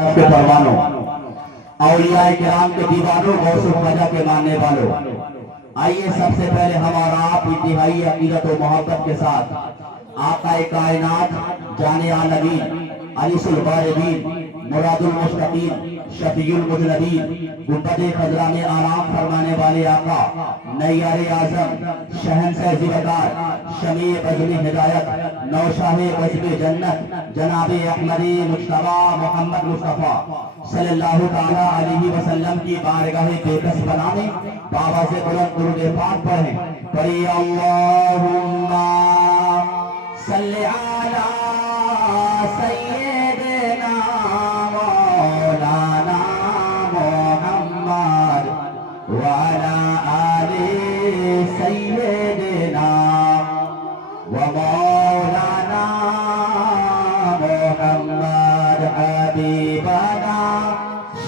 के परवानों, औलिया किराम के दीवानों, गौस ख्वाजा के मानने वालों, आइए सबसे पहले हमारा आप इंतहाई अकीदत और मोहब्बत के साथ आका कायनात जाने आलमीन अलीसुल वारिदीन मुरादुल मुस्तकीम शफीउल मुज़नबीन गुंबद खज़रा में आराम फरमाने वाले आका नैयार आज़म शहंशाह ज़िबकार शमी बज़्म हिदायत नौशाह बज़्म जन्नत जनाब अहमदी मुज्तबा मोहम्मद मुस्तफ़ा सल्लल्लाहु ताला अलैहि वसल्लम की बारगाह बेकस बनाने बाबा से बुलंद दुरूद पाक पढ़ें। पढ़िए अल्लाहुम्मा सल्लि अला सय्यिदना मौलाना मुहम्मद व अला आलि सय्यिदना व मौलाना मुहम्मद हबीबना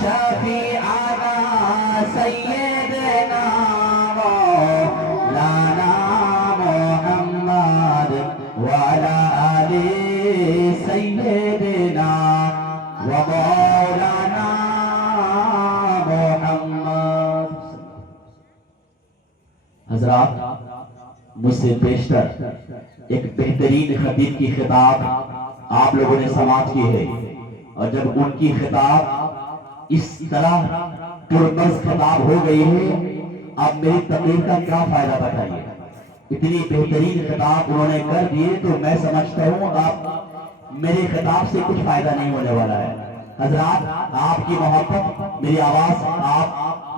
शफीअना सय्यिदना मौलाना मुहम्मद व अला आलि सय्यिदना व मौलाना मुहम्मद। हज़रात, मुझसे पेशतर एक बेहतरीन खतीब की खिताब आप लोगों ने समाप्त की है, और जब उनकी खिताब इस तरह पुरमज़ खिताब हो गई है, अब मेरी तकरीर का क्या फायदा बताइए। इतनी बेहतरीन खिताब उन्होंने कर दिए तो मैं समझता हूँ अब मेरे खिताब से कुछ फायदा नहीं होने वाला है। हजरात, आपकी मोहब्बत, मेरी आवाज आप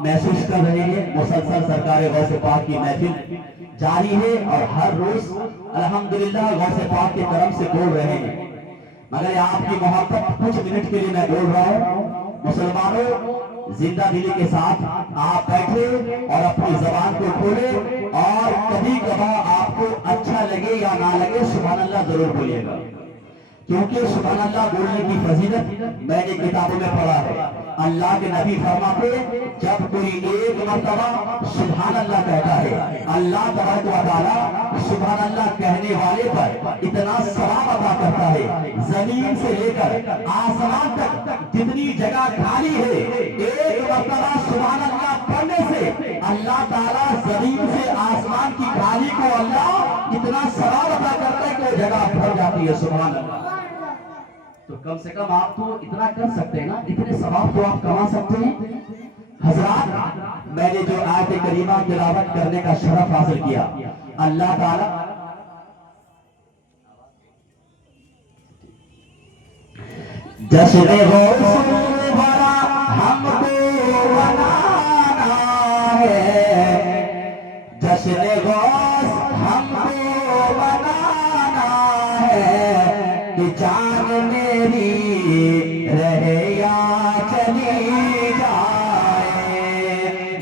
महसूस कर रहे हैं। मुसलसल सरकार गौसे पाक की महफिल जारी है और हर रोज अल्हम्दुलिल्लाह गौसे पाक के करम से बोल रहे हैं, मगर आपकी मोहब्बत कुछ मिनट के लिए मैं बोल रहा हूँ। मुसलमानों, जिंदा दिली के साथ आप बैठे और अपनी जबान को खोले, और कभी कभार आपको अच्छा लगे या ना लगे सुभान अल्लाह जरूर बोलिएगा, क्योंकि सुभान अल्लाह बोलने की फजीलत मैंने किताबों में पढ़ा है। अल्लाह के नबी फरमाते, जब कोई एक मर्तबा सुभान अल्लाह कहता है, अल्लाह तबारक व तआला सुभान अल्लाह कहने वाले पर इतना सवाब अता करता है, जमीन से लेकर आसमान तक जितनी जगह खाली है, एक मर्तबा सुभान अल्लाह पढ़ने से अल्लाह ताला जमीन से आसमान की खाली को अल्लाह इतना सवाब अता करता है कि वो जगह भर जाती है। सुभान अल्लाह। तो कम से कम आप तो इतना कर सकते हैं ना, इतने सवाब तो आप कमा सकते हैं। हजरात, मैंने जो आयत करीमा तिलावत करने का शरफ हासिल किया, अल्लाह ताला जश्न गौस भरा हमको मनाना है, जश्न गौस हमको मनाना है, कि जान मेरी रहे या चली जाए।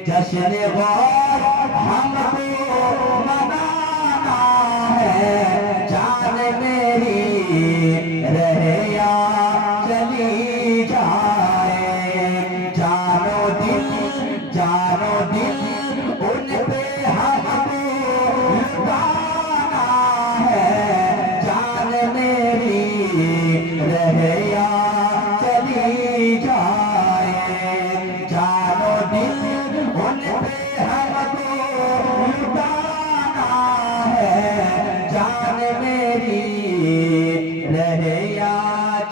जश्न गौस हमको मनाना है, जान मेरी रहे या चली जाए। जानो दिल उन पे हमको लुटाना है, जान मेरी रहे या चली जाए। जानो दिल उन पे हमको लुटाना है, जान मेरी रहे या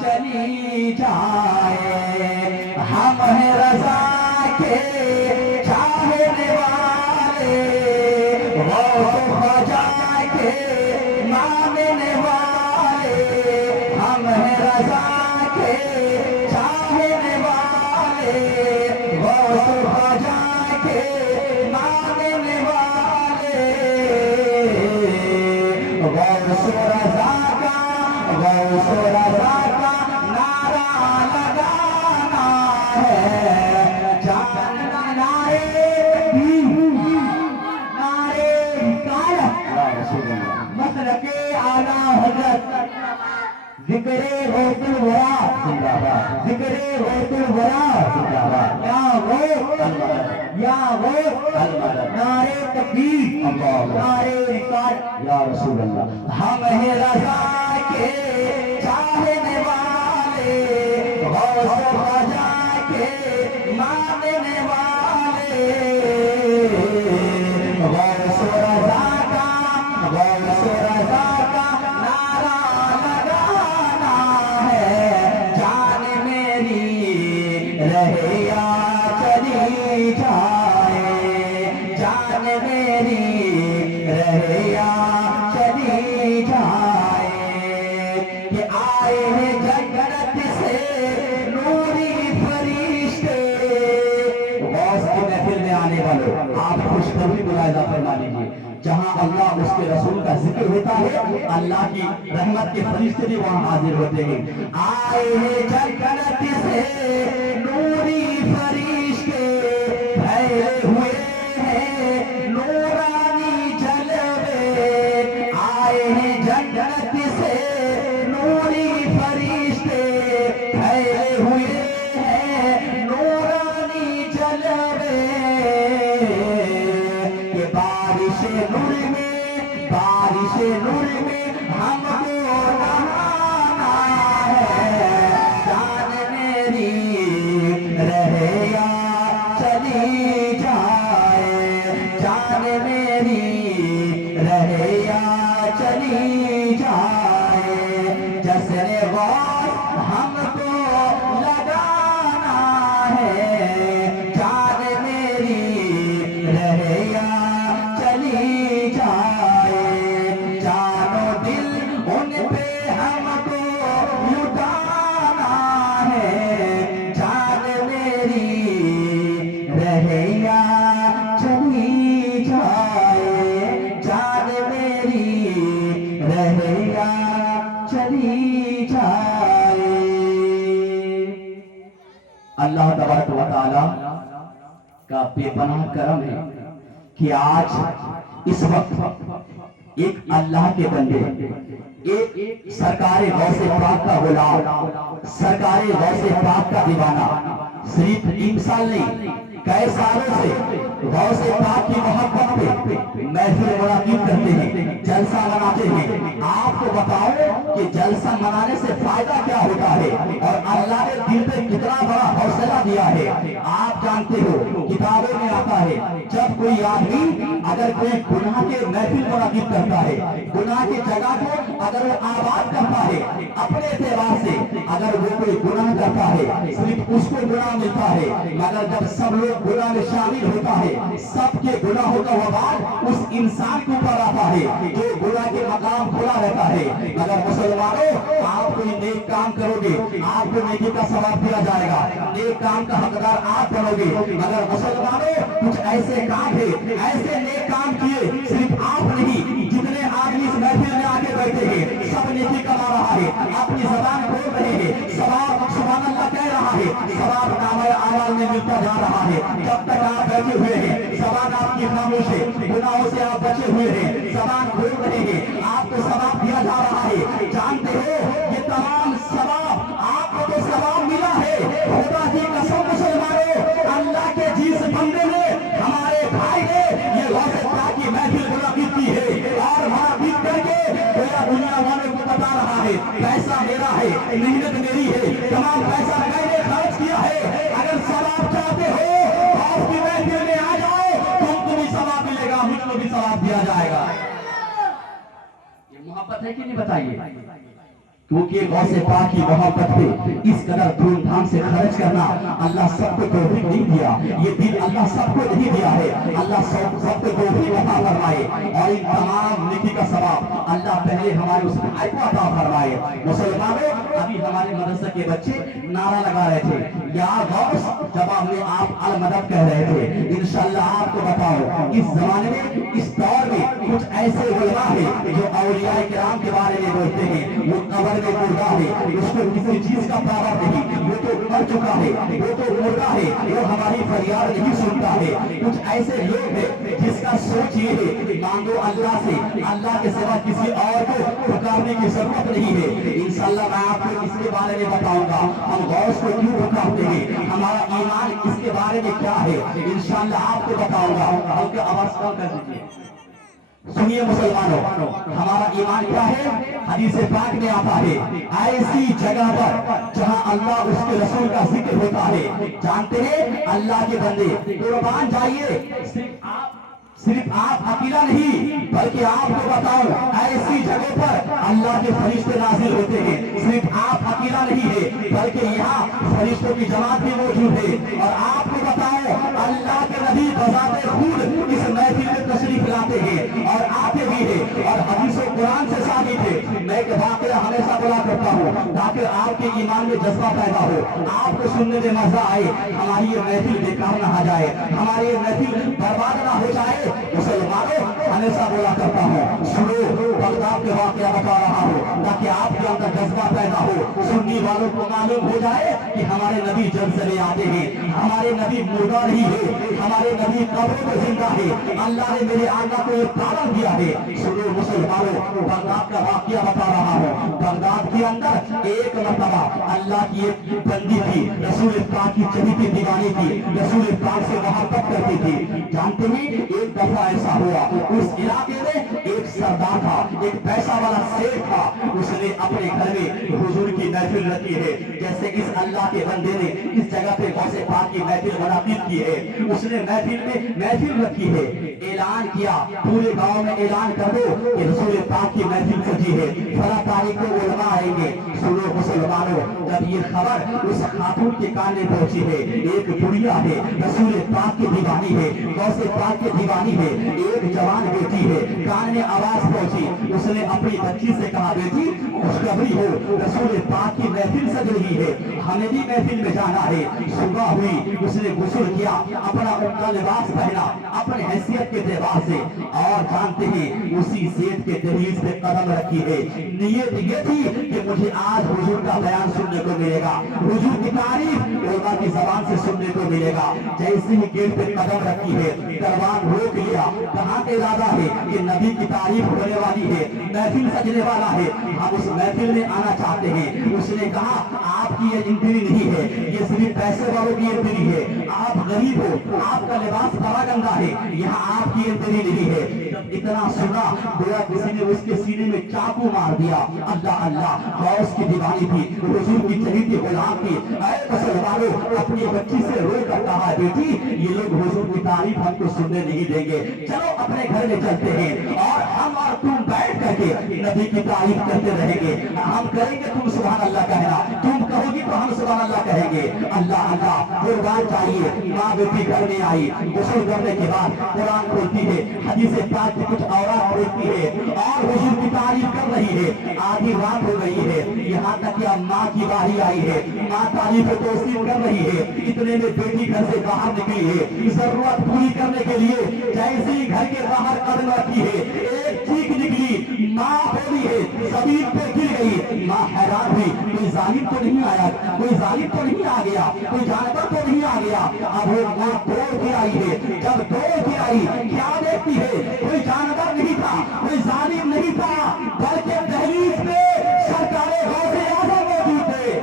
चली जाए। हम हैं रज़ा के चाहने वाले, गौस ख्वाजा के मानने वाले, हम हैं रज़ा के चाहने वाले, गौस ख्वाजा के मानने वाले। गौस रज़ा का नारा लगाना है, जानना नारे मसलके आला हज़रत ज़िक्रे गौसुल वरा जिंदाबाद, ज़िक्रे गौसुल वरा जिंदाबाद, या गौस नारे तकबीर, नारे रिसालत या रसूल अल्लाह। हम हैं रज़ा के चाहने वाले, गौस रजा के मानने वाले, गौस रजा का नारा लगाना है, जान मेरी रहे या चली जाए, जान मेरी रहे या चली जाए। कि आए हैं जन्नत से नूरी फरिश्ते, गौस की महफिल में आने वालों आप खुशखबरी मुलाहिजा फरमा लीजिए, जहां अल्लाह उसके रसूल का जिक्र होता है, अल्लाह की रहमत के फरिश्ते भी वहां हाजिर होते हैं। आए हैं जन्नत से नूरी फरिश्ते, ठहरे हुए हैं नूरानी जलवे, आए हैं जन्नत से नूरी फरिश्ते, ठहरे हुए हैं नूरानी जलवे। कि बारिश नूर में हमको नहाना है, जान मेरी रहे या चली जाए, जान मेरी रहे या चली जाए। जश्न गौस हमको लगाना है, जान मेरी रहे या चली जाए। जानो दिल उन पे हमको लुटाना है, जान मेरी रहे या चली जाए, जान मेरी रहे या चली जाए। अल्लाह तबारक व तआला का बेपनाह करम है कि आज इस वक्त एक अल्लाह के बंदे, एक सरकार गौसे पाक का गुलाम, सरकार गौसे पाक का दीवाना, सिर्फ 3 साल नहीं कई सालों से गौसे पाक की मोहब्बत पे महफिल मुनाकिब करते हैं, जलसा मनाते हैं। आपको बताओ कि जलसा मनाने से फायदा क्या होता है और अल्लाह ने दिल पे कितना बड़ा हौसला दिया है। आप जानते हो किताबों में आता है, जब कोई आदमी अगर कोई गुनाह के महफिल मुनाकिब करता है, गुनाह की जगह को अगर वो आबाद करता है अपने एतबार से, अगर वो कोई गुनाह करता है सिर्फ उसको गुनाह मिलता है, मगर जब सब लोग गुनाह में शामिल होता है सबके गुनाहों का वबाल उस इंसान के ऊपर आता है जो गुनाह के मकाम खुला रहता है। मगर मुसलमानों आप कोई नेक काम करोगे आपको नेकी का सवाब दिया जाएगा, नेक काम का हकदार आप बनोगे। मगर मुसलमानों कुछ ऐसे काम है, ऐसे नेक काम किए सिर्फ आप नहीं, जितने आदमी इस महफिल में आके बैठे हैं सब नेकी कमा रहा है, अपनी जबान खोल रहे हैं, सवाब सुभान अल्लाह कह रहा है, सवाब नामे आवाज में मिलता जा रहा है। जब तक आप बैठे हुए हैं जबान आपकी खामोश है, गुनाहों से आप बचे हुए हैं, जबान खोल रहे हैं, आपको सवाब दिया जा रहा है। जानते हो ये तमाम सवाब आपको तो सवाब मिला है, खुदा की कसम मुसलमानों, अल्लाह के जिस बंदे ने हमारे भाई ने ये गौसे पाक की महफिल मुनाकिब की है और मुनाकिब करके पूरा दुनिया वालों को बता रहा है पैसा मेरा है, मेहनत मेरी है, तमाम पैसा मैंने खर्च किया है। अगर सवाब चाहते हो आपकी महफिल में आ जाओ, तुमको भी सवाब मिलेगा, मुझको भी सवाब दिया जाएगा। ये मोहब्बत है कि नहीं बताइए? क्योंकि गौसे पाक की मोहब्बत पे इस कदर धूमधाम से खर्च करना अल्लाह सबको तौफीक नहीं दिया, ये दिन अल्लाह सबको नहीं दिया है। अल्लाह सबको तौफीक अता फरमाए और इन तमाम नेकी का सवाब अल्लाह पहले हमारे उस भाई को अता फरमाए। मुसलमानों अभी हमारे मदरसे के बच्चे नारा लगा रहे थे या गौस, जवाब में आप अल मदद कह रहे थे। इंशाअल्लाह आपको बताओ इस जमाने में इस दौर में कुछ ऐसे उलमा है जो औलिया किराम के बारे में बोलते हैं, वो कब्र में मुर्दा है, उसको किसी चीज का पावर नहीं, वो तो मर चुका है, वो तो मुर्दा है, वो हमारी फरियाद नहीं सुनता है। कुछ ऐसे लोग हैं जिसका सोच ये है मांगो अल्लाह से, अल्लाह के सिवा किसी और को पुकारने की जरूरत नहीं है। इंशाअल्लाह मैं आपको इसके बारे में बताऊंगा हम गौस को क्यों पुकारते हैं, हमारा ईमान इसके बारे में क्या है, इंशाअल्लाह आपको बताऊंगा। हल्के आवाज कम कर दीजिए। सुनिए मुसलमानों, हमारा ईमान क्या है हदीस पाक में आता है, ऐसी जगह पर जहां अल्लाह उसके रसूल का जिक्र होता है। जानते हैं अल्लाह के बंदे कुर्बान जाइए, सिर्फ आप अकेला नहीं बल्कि आपको बताओ ऐसी जगह पर अल्लाह के फरिश्ते नाजिल होते हैं। सिर्फ आप अकेला नहीं है बल्कि यहाँ फरिश्तों की जमात भी मौजूद है। और आपको बताओ अल्लाह के नबी बजाते खुद इस महफिल में तशरीफ लाते हैं और आते भी है। और हदीसों कुरान से साबित है। मैं एक वाकया हमेशा बोला करता हूँ ताकि आपके ईमान में जज्बा पैदा हो, आपको सुनने में मजा आए, हमारी ये महफिल बेकार ना हो जाए, हमारी ये महफिल बर्बाद ना हो जाए। मुसलमानों हमेशा बोला करता हूँ, सुनो बगदाद के वाकया बता रहा हूँ ताकि आपके अंदर जज्बा पैदा हो, सुन्नी वालों को मालूम हो जाए कि हमारे नबी जल्द चले आते हैं, हमारे नबी मुर्दा नहीं है, हमारे नबी कब्रों में जिंदा है। अल्लाह ने मेरे आका को पालन किया है। सुनो मुसलमानों, बगदाद का वाकया बता रहा हूँ। बगदाद के अंदर एक मरतबा अल्लाह की एक बंदी थी, रसूल पाक की चहीती दीवानी थी, रसूल पाक से मोहब्बत करती थी। जानते हैं एक दफा ऐसा हुआ, उस इलाके में एक सरदार था, एक पैसा वाला सेठ था, उसने अपने घर में हुजूर की महफिल रखी है। जैसे इस अल्लाह के बंदे ने इस जगह पे गौसे पाक की महफिल मुनाकिद की है, उसने महफिल में महफिल रखी है। ऐलान किया, पूरे गांव में ऐलान कर दो कि रसूल पाक की महफिल सजी है, फला तारीख को उलमा आएंगे। सुनो मुसलमानों, जब ये खबर उस खातून के कान में पहुंची है, एक बुढ़िया है, रसूल पाक की दीवानी है, गौसे पाक की दीवानी है, एक जवान बेटी है, कान में आवाज पहुंची, उसने अपनी बच्ची से कहा, बेटी खुशखबरी हो, रसूल पाक की महफिल सज रही है, हमें भी महफिल में जाना है। सुबह हुई, उसने गुस्ल किया, अपना उनका लिबास पहना अपने हैसियत के लिबास से, और जानते हैं उसी सेठ के दहलीज पे कदम रखी है। नीयत ये थी कि मुझे आज हुजूर का बयान सुनने को मिलेगा, हुजूर की तारीफ उलमा की जबान से सुनने को मिलेगा। जैसे ही गेट पे कदम रखी है, दरबान रोक लिया, कहाँ का इरादा है कि नबी की तारीफ होने वाली है, महफिल सजने वाला है, हम उस महफिल में आना चाहते हैं। उसने कहा आपकी ये एंट्री नहीं है, ये सिर्फ पैसे वालों की एंट्री है, आप गरीब हो, आपका लिबास बड़ा गंदा है, यहाँ आपकी एंट्री नहीं है। जब इतना सुना गोया किसी ने उसके सीने में चाकू मार दिया। अल्लाह अल्लाह, गौस की दीवानी थी, हुजूर की चहीती गुलाम थी। ऐ मुसलमानों, अपनी बच्ची से रो कर कहा, बेटी ये लोग हुजूर की तारीफ हमको सुनने नहीं देंगे, चलो अपने घर में चलते हैं और हम और तुम बैठ करके नबी की तारीफ करते रहेंगे। हम करेंगे, तुम सुभान अल्लाह कहना, तुम कहोगी तो हम सुभान अल्लाह कहेंगे। अल्लाह अल्लाह, कुर्बान चाहिए। माँ बेटी घर में आई, गुस्ल करने के बाद कुरान खोलती है, हदीस पाक की कुछ औरत पढ़ती है और हुजूर की तारीफ कर रही है। आधी रात हो गई है, यहाँ तक कि अब माँ की बारी आई है, माँ तारीफ तौसीफ कर रही है। इतने में बेटी घर से बाहर निकली है, जरूरत पूरी करने के लिए। जैसे ही घर के बाहर कदम रखी है, एक चीख निकली, माँ बोली है, जमीन पे गिर गई। माँ हैरान हुई, कोई जालिम तो नहीं आया, कोई जालिम तो नहीं आ गया, कोई जानवर तो नहीं आ गया। अब वो माँ दौड़ के आई है, जब दौड़ के आई क्या देखती है, कोई जानवर नहीं था, कोई जालिम नहीं था, बल्कि दहलीज पे सरकारे गौसे आज़म मौजूद थे,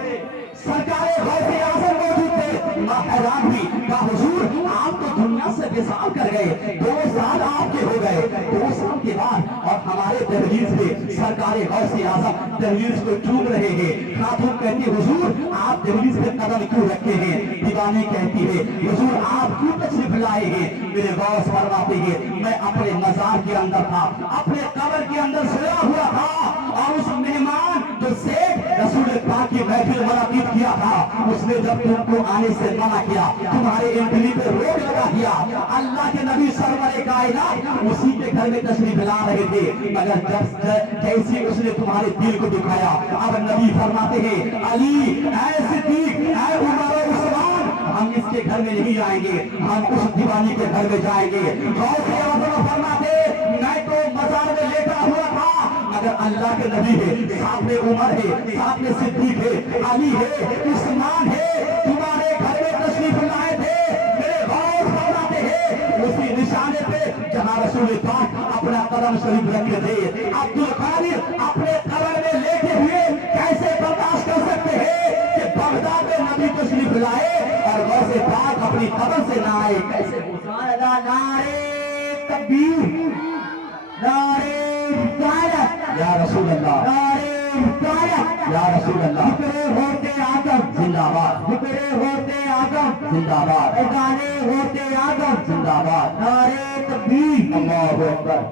सरकारे गौसे आज़म मौजूद थे। माँ हैरान हुई, कहा हुजूर आप तो दुनिया से बेसाल कर गए, 2 साल आपके हो गए, 2 साल के बाद और हमारे दहलीज पे सरकारे गौसे आज़म दहलीज को चूम रहे हैं। खातून कहती हुजूर आप दहलीज पे कदम क्यों रखे हैं? दीवानी कहती है हुजूर आप क्यों तशरीफ लाए हैं? मेरे गौस फरमाते हैं मैं अपने मजार के अंदर था, अपने कब्र के अंदर सोया हुआ था, और उस मेहमान जो सेठ रसूल पाक की महफिल मुनाकिद किया था, उसने जब तुमको आने से मना किया, तुम्हारे एंट्री पे रोक लगा दिया। अल्लाह के नबी सरवरे कायनात उसी के घर में तशरीफ ला रहे थे, मगर जैसे उसने तुम्हारे दिल को दुखाया, अब नबी फरमाते हैं अली ऐ सिद्दीक ऐ उमर उस्मान, हम इसके घर में नहीं जाएंगे, हम उस दीवानी के घर में जाएंगे। गौसे आज़म फरमाते मैं तो मजार में लेटा हुआ था, मगर अल्लाह के नबी है, साथ में उमर है, साथ में सिद्दीक है, अली है, उस्मान है, तुम्हारे घर में तशरीफ लाए थे। मेरे गौस फरमाते हैं उसी निशाने पे जहां रसूल पाक अपना कदम शरीफ रखे थे, अब्दुल कादिर अपने कब्र में लेटे हुए कैसे बर्दाश्त कर सकते हैं कि बगदाद में नबी तशरीफ लाए और गौसे पाक अपनी कब्र से ना आए? कैसे? नारे तकबीर, नारे रिसालत, یا رسول اللہ، نعرے رسالت، یا رسول اللہ، ذکر ہوتے آدم، زندہ باد، ذکر ہوتے آدم، زندہ باد، اذانے ہوتے آدم، زندہ باد، نعرے تکبیر، اللہ اکبر۔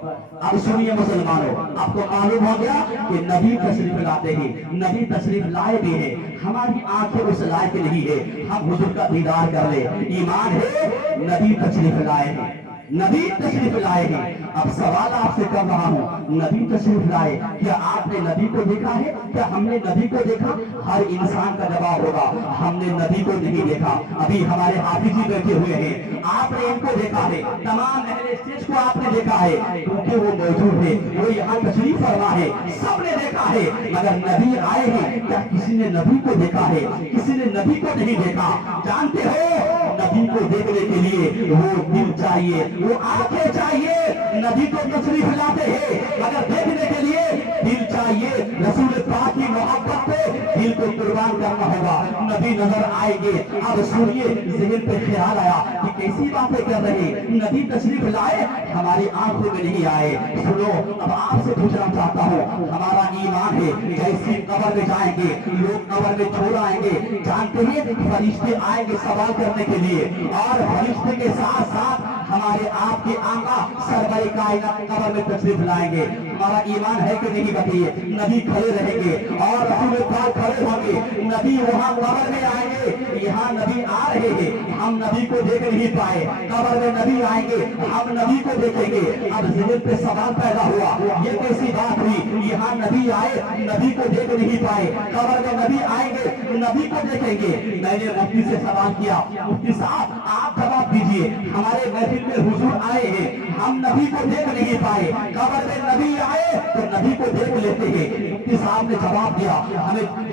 اب سنیے مسلمانوں، آپ کو معلوم ہو گیا کہ نبی تشریف لاتے ہیں، نبی تشریف لائے بھی ہیں، ہماری آنکھیں اس لائق نہیں ہے ہم حضور کا دیدار کر لیں۔ ایمان ہے نبی تشریف لائے ہیں، نبی تشریف لائے ہیں۔ اب سوال آپ سے کر رہا ہوں، نبی تشریف لائے، کیا آپ نے نبی کو دیکھا ہے؟ کیا ہم نے نبی کو دیکھا؟ ہر انسان کا جواب ہوگا ہم نے نبی کو نہیں دیکھا۔ ابھی ہمارے حافظ جی بیٹھے ہوئے ہیں، آپ نے ان کو دیکھا ہے، تمام اہل اسٹیج کو آپ نے دیکھا ہے، کیونکہ وہ موجود ہے، وہ یہاں تشریف فرما ہے، سب نے دیکھا ہے، مگر نبی آئے ہیں، کیا کسی نے نبی کو دیکھا ہے؟ کسی نے نبی کو نہیں دیکھا۔ جانتے ہو نبی کو دیکھنے کے لیے وہ دل چاہیے، وہ آنکھیں چاہیے۔ نبی کو تشریف لاتے ہیں مگر دیکھنے کے لیے دل چاہیے، رسول پاک کی محبت پہ دل کو قربان کرنا ہوگا، نبی نظر آئیں گے۔ اب سنیے، ذہن پہ خیال آیا کہ کیسی باتیں کر رہے ہیں، نبی تشریف لائے ہماری آنکھوں میں نہیں آئے۔ سنو، اب آپ سے پوچھنا چاہتا ہوں، ہمارا ایمان ہے جیسی قبر میں جائیں گے لوگ قبر میں چھوڑ آئیں گے، جانتے ہیں فرشتے آئیں گے سوال کرنے کے لیے، اور فرشتے کے ساتھ ساتھ ہمارے آپ کے آقا سرور کائنات قبر میں تشریف لائیں گے۔ ہمارا ایمان ہے کہ نہیں بتائیے؟ نبی کھڑے رہیں گے اور رسول پاک کھڑے ہوں گے، نبی وہاں قبر میں آئیں گے، یہاں نبی آ رہے ہیں، ہم نبی کو دیکھ نہیں پائے، قبر میں نبی آئیں گے، ہم نبی کو دیکھیں گے۔ اب ذہن پہ سوال پیدا ہوا، یہ کیسی بات ہوئی؟ یہاں نبی آئے، نبی کو دیکھ نہیں پائے، قبر میں نبی آئیں گے، نبی کو دیکھیں گے۔ میں نے مفتی سے سوال کیا، مفتی صاحب آپ جواب دیجئے، ہمارے محفل میں حضور آئے ہیں، ہم نبی کو دیکھ نہیں پائے، قبر میں نبی آئے تو نبی کو دیکھ لیتے ہیں۔ مفتی صاحب نے جواب دیا،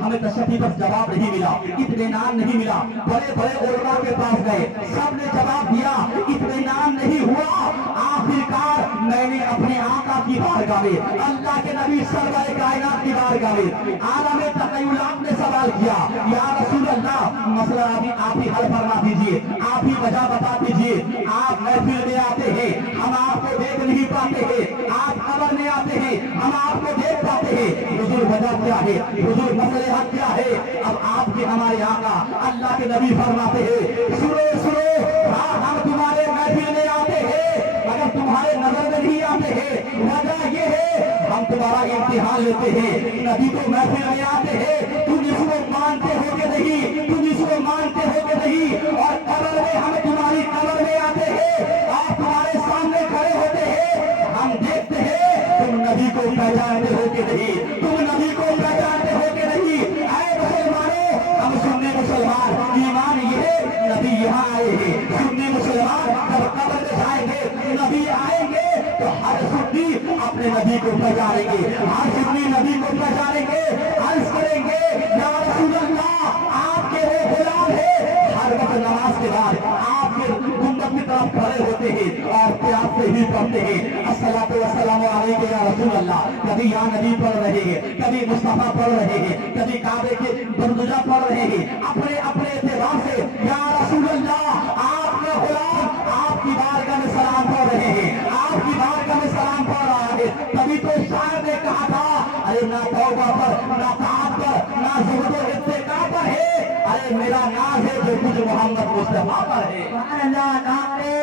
ہمیں تشفی بس جواب نہیں ملا، اطمینان نہیں ملا، بڑے بڑے علماء کے پاس گئے، سب نے جواب دیا، اطمینان نہیں ہوا۔ آخرکار میں نے اپنے آقا کی بارگاہ میں، اللہ کے نبی سرور کائنات کی بارگاہ میں، عالم تخیلات نے سوال کیا، یا رسول اللہ مسئلہ ابھی آپ ہی حل فرما دیجئے، آپ ہی وجہ بتا دیجئے، آپ محفل میں آتے ہیں ہم آپ کو دیکھ نہیں پاتے ہیں، آپ قبر میں آتے ہیں ہم آپ کو دیکھ پاتے ہیں، حضور وجہ کیا ہے؟ حضور مسئلہ حق کیا ہے؟ اب آپ کے ہمارے آقا اللہ کے نبی فرماتے ہیں، سنو سنو، ہاں ہم تمہارے محفل میں آتے ہیں مگر تمہارے نظر میں نہیں آتے ہیں، وجہ یہ ہے ہم تمہارا امتحان لیتے ہیں۔ نبی تو محفل میں آتے ہیں، تم اس کو مانتے ہو کہ نہیں، تم اس کو مانتے ہو کہ نہیں، اور قبر میں ہم تمہاری قبر میں آتے ہیں، آپ تمہارے سامنے کھڑے ہوتے ہیں، ہم دیکھتے ہیں تم نبی کو پہچانتے ہو کہ نہیں، تم نبی کو پہچانتے ہو کہ نہیں۔ اے مسلمانوں، ہم سننے مسلمان، ایمان یہ ہے نبی یہاں آئے ہیں، سننے مسلمان جب قبر میں جائیں گے نبی آئیں گے تو ہر سنی اپنے نبی کو پہچانیں گے، ہر سنی نبی کو پہچانیں گے، عرض کریں گے یا رسول اللہ آپ کے وہ غلام ہیں، ہر وقت نماز کے بعد آپ کے گنبد کی طرف کھڑے ہوتے ہیں اور پیار سے ہی پڑھتے ہیں، الصلاۃ والسلام علیک یا رسول اللہ، کبھی یا نبی پڑھ رہے ہیں، کبھی مصطفیٰ پڑھ رہے ہیں، کبھی کعبے کے بردجہ پڑھ رہے ہیں، اپنے اپنے اعتبار سے یا رسول اللہ آپ کا غلام آپ کی بارگاہ میں سلام پڑھ رہے ہیں، آپ کی بارگاہ میں سلام پڑھ رہا ہے۔ تبھی تو شاعر نے کہا تھا، ارے نہ توبہ پر نہ طاعت پر نہ زہد و اتقاء پر ہے، ارے میرا ناز ہے جو کچھ محمد مصطفیٰ پر ہے۔ نعرے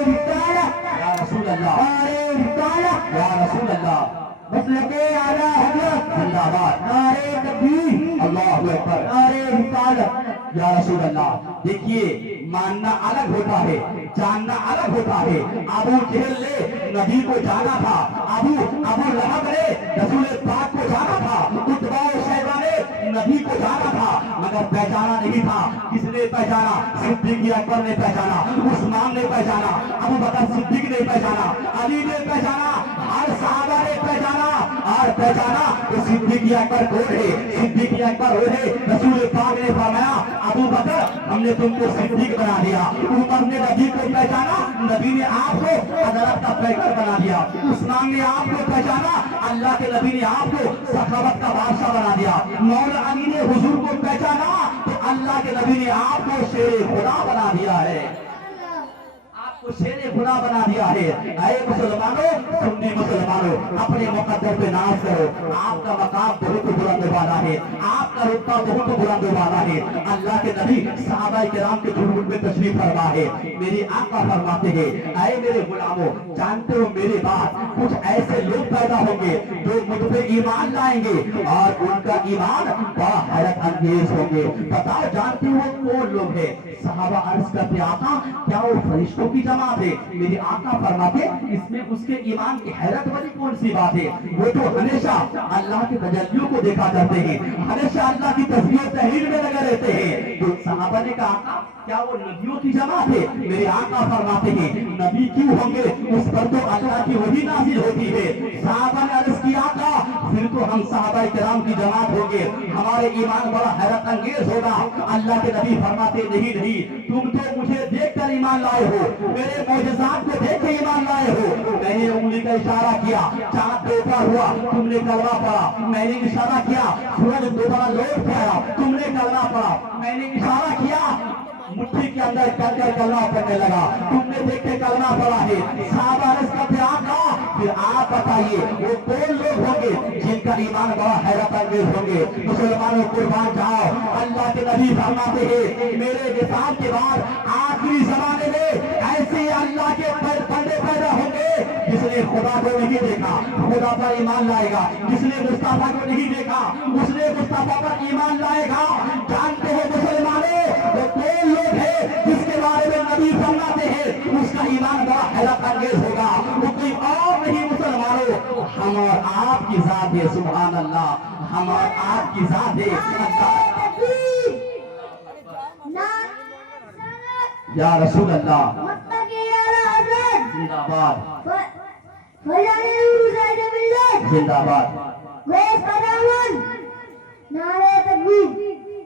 رسالت، یا رسول اللہ، نعرے رسالت، یا رسول اللہ، مسلک اعلیٰ حضرت، زندہ باد، نعرے تکبیر، اللہ اکبر، نعرے رسالت۔ یا رسول اللہ۔ دیکھیے ماننا الگ ہوتا ہے، جاننا الگ ہوتا ہے۔ ابو جہل نے نبی کو جانا تھا، ابو لہب نے رسول پاک کو جانا تھا، عتبہ و شیبہ نے نبی کو جانا تھا مگر پہچانا نہیں تھا۔ کس نے پہچانا؟ صدیق اکبر نے پہچانا، عثمان نے پہچانا، ابو بکر صدیق نے پہچانا، علی نے پہچانا، ہر صحابہ نے پہچانا اور پہچانا تو صدیق اکبر کون ہے؟ صدیق اکبر وہ ہے رسول پاک نے فرمایا ابو بکر ہم نے تم کو صدیق بنا دیا، عمر نے نبی کو پہچانا، نبی نے آپ کو عدالت کا پیکر بنا دیا، عثمان نے آپ کو پہچانا، اللہ کے نبی نے آپ کو سخاوت کا بادشاہ بنا دیا، مولا علی نے حضور کو پہچانا تو اللہ کے نبی نے آپ کو شیر خدا بنا دیا ہے، آپ کو شیر खुदा बना दिया है। ऐ मुसलमानों, सुन्नी मुसलमानों, अपने मुकद्दर पे नाज करो। आपका मकाम बहुत बुलंद वाला है, आपका रुतबा बहुत बुलंद वाला है। अल्लाह के नबी सहाबा किराम के झुंड में तशरीफ फरमा है। मेरे आका फरमाते हैं, ऐ मेरे गुलामों, जानते हो मेरे बाद कुछ ऐसे लोग पैदा होंगे जो मुझ पे ईमान लाएंगे और उनका ईमान बड़ा हैरत अंगेज होंगे। बताओ जानते हो कौन लोग हैं? सहाबा अर्ज करते, आका क्या वो फरिश्तों की जमात है? मेरे आका फरमाते, इसमें उसके ईमान की हैरत वाली कौन सी बात है? वो तो हमेशा अल्लाह के तजल्लियों को देखा करते हैं, हमेशा अल्लाह की तस्बीह तहरीर में लगे रहते हैं। तो सहाबा ने कहा, आका क्या वो नबियों की जमात है? मेरे आका फरमाते हैं, नबी क्यों होंगे? उस पर तो अल्लाह की वही नाजिल होती है। सहाबा ने अर्ज किया, आका फिर तो हम सहाबा किराम की जमात होंगे, हमारे ईमान बड़ा हैरत अंगेज होगा। अल्लाह के नबी फरमाते, नहीं नहीं, तुम तो मुझे देखकर ईमान लाए हो, मेरे मौजज़ात को देख के ईमान लाए हो। मैंने उंगली का इशारा किया, चांद दोपहर हुआ, तुमने कलमा पढ़ा। मैंने इशारा किया, सूरज दोबारा लौट के आया, तुमने कलमा पढ़ा। मैंने इशारा किया, मुट्ठी के अंदर कंकर कलमा पड़ने लगा, तुमने देख के कलमा पढ़ा है। सहाबा अर्ज करते, आका फिर आप बताइए वो कौन लोग होंगे जिनका ईमान बड़ा हैरत अंगेज होंगे? मुसलमानों कुर्बान जाओ, अल्लाह के नबी फरमाते हैं, मेरे विसाल के बाद आखिरी जमाने में ऐसे अल्लाह के बंदे पैदा होंगे जिसने खुदा को नहीं देखा, खुदा पर ईमान लाएगा। जिसने मुस्तफा को नहीं देखा, उसने मुस्तफा पर ईमान लाएगा। जानते हो मुसलमानों, वो कौन लोग हैं जिसके बारे में नबी फरमाते हैं उसका ईमान बड़ा हैरत अंगेज होगा? वो कोई और नहीं मुसलमानों, हम और आपकी जात है। सुभान अल्लाह, हम और आपकी जात है। या रसूल अल्लाह जिंदाबाद, जिंदाबाद,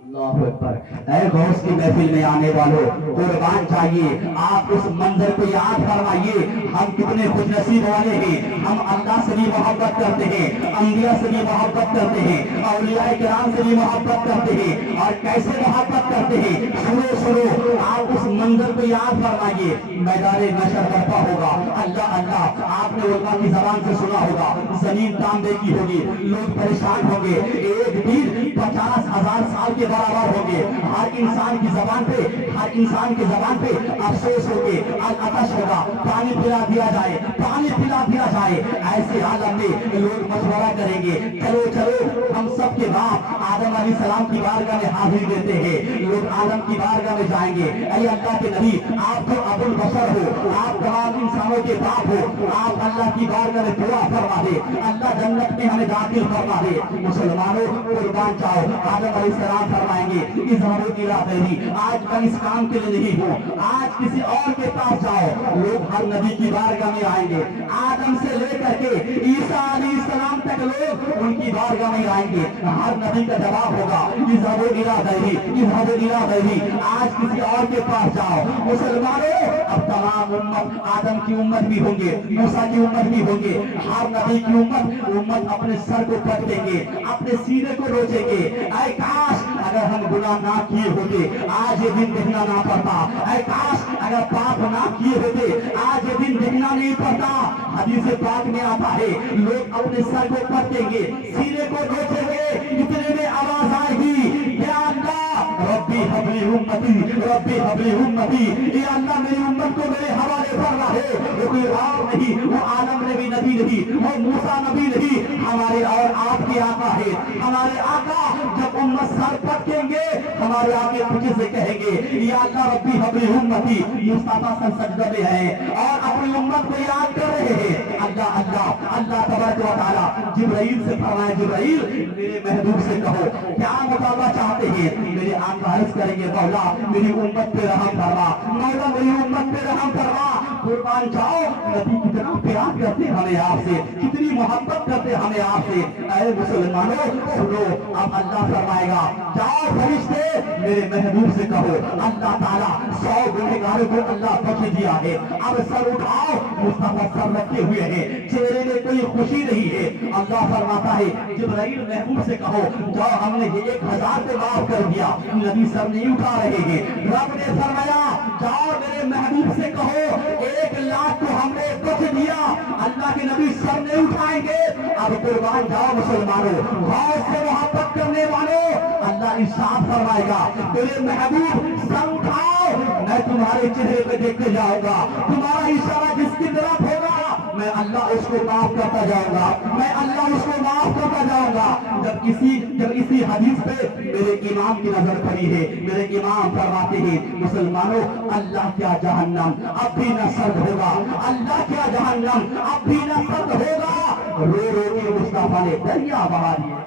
अल्लाहु अकबर। ऐ गौस की महफिल में आने वालों, कुर्बान चाहिए। आप उस मंजर को याद फरमाइए, हम कितने खुशनसीब वाले हैं। हम अल्लाह से भी मोहब्बत करते हैं, अंबिया से भी मोहब्बत करते हैं, औलिया किराम से भी मोहब्बत करते हैं। और कैसे मोहब्बत करते हैं? सुनो सुनो, आप उस मंजर को याद फरमाइए। मैदान नशर बर्पा होगा, अल्लाह अल्लाह आपने उलमा की जबान से सुना होगा, जमीन तांबे की होगी, लोग परेशान होंगे। एक दिन 50,000 साल के बराबर होंगे। हर इंसान की जबान पे, हर इंसान की जबान पे अफसोस होंगे, अतश होगा, पानी पिला दिया जाए, पानी पिला दिया जाए। ऐसे हालत में लोग मशवरा करेंगे, चलो चलो हम सब के बाप आदम अलैहिस्सलाम की बारगाह में हाजिर देते हैं। लोग आदम की बारगाह में जाएंगे, अरे अल्लाह के नबी आप तो अबुल बशर हो, आप तमाम इंसानों के बाप हो, आप अल्लाह की बारगाह में दुआ फरमा दे, अल्लाह जन्नत में हमें दाखिल फरमा दे। मुसलमानों कुर्बान जाओ, आदम अलैहिस्सलाम फरमाएंगे, इज़हाबू इला गैरी, आज मैं इस काम के लिए नहीं हूँ, आज किसी और के पास जाओ। लोग हर नबी की बारगाह में आएंगे, आदम से लेकर के ईसा अलैहिस्सलाम तक लोग उनकी बारगाह में आएंगे। हर नबी का जवाब होगा, इज़हाबू इला गैरी, इज़हाबू इला गैरी, आज किसी और के पास जाओ। मुसलमानों अब तमाम उम्मत, आदम की उम्मत भी होंगे, मूसा की उम्मत भी होंगे, हर नबी की उम्मत अपने सर को पकड़ेंगे, अपने सीने को रोचेंगे। ऐ काश अगर हम गुनाह ना किए होते, आज ये दिन देखना ना पड़ता। ऐ काश अगर पाप ना किए होते, आज ये दिन देखना नहीं पड़ता। हदीस पाक में आता है, लोग अपने सर को पकड़ेंगे, सीने को रोचेंगे, इतने में आवाज आएगी, या अल्लाह रब्बी हबली उम्मती, रब्बी हबली उम्मती, ये अल्लाह मेरी उम्मत को मेरे हवाले कर रहा है। वो कोई और नहीं, वो आदम नबी नहीं, वो मूसा नबी नहीं, हमारे और आपके आका है। हमारे आका जब उम्मत सर पटकेंगे, हमारे आके पीछे से कहेंगे, या अल्लाह रब्बी हबली उम्मती, मुस्तफा सजदे में है और अपनी उम्मत को याद कर रहे हैं। अल्लाह अल्लाह अल्लाह तबारक व तआला जिब्राइल से फरमाए, जिब्राइल मेरे महबूब से कहो क्या मुतालबा चाहते हैं। मेरे आका अर्ज करेंगे, मौला मेरी उम्मत पे रहम फरमा, मौला मेरी उम्मत पे रहम फरमा। कुर्बान जाओ, नबी कितना प्यार करते हमें आपसे, कितनी मोहब्बत करते हमें आपसे। ऐ मुसलमानों सुनो, अब अल्लाह फरमाएगा, जाओ फरिश्ते मेरे महबूब से कहो अल्लाह ताला 100 गुनहगारों को अल्लाह बख्श दिया है। अब सर उठाओ, मुस्तफा सर रखे हुए हैं, चेहरे में कोई खुशी नहीं है। अल्लाह फरमाता है जिब्राइल महबूब से कहो जाओ हमने ये 1000 को माफ कर दिया। नबी सर नहीं उठा रहे हैं। रब ने फरमाया जाओ मेरे महबूब से कहो 1 लाख को हमने बख्श दिया। अल्लाह के नबी सर नहीं उठाएंगे। अब कुर्बान जाओ मुसलमानों, गौर से मोहब्बत करने वालों, अल्लाह इरशाद फरमाएगा मेरे महबूब सर उठाओ, मैं तुम्हारे चेहरे पे देखते जाऊंगा। तुम्हारा इशारा जिसकी तरफ होगा मैं अल्लाह उसको माफ करता जाऊंगा, मैं अल्लाह उसको माफ करता जाऊंगा। जब इसी हदीस पे मेरे इमाम की नजर पड़ी है, मेरे इमाम फरमाते हैं मुसलमानों अल्लाह क्या जहन्नम अब भी न सर्द होगा, अल्लाह क्या जहन्नम अब भी न सर्द होगा। रो रो के मुस्तफा ने दरिया बहा दिए।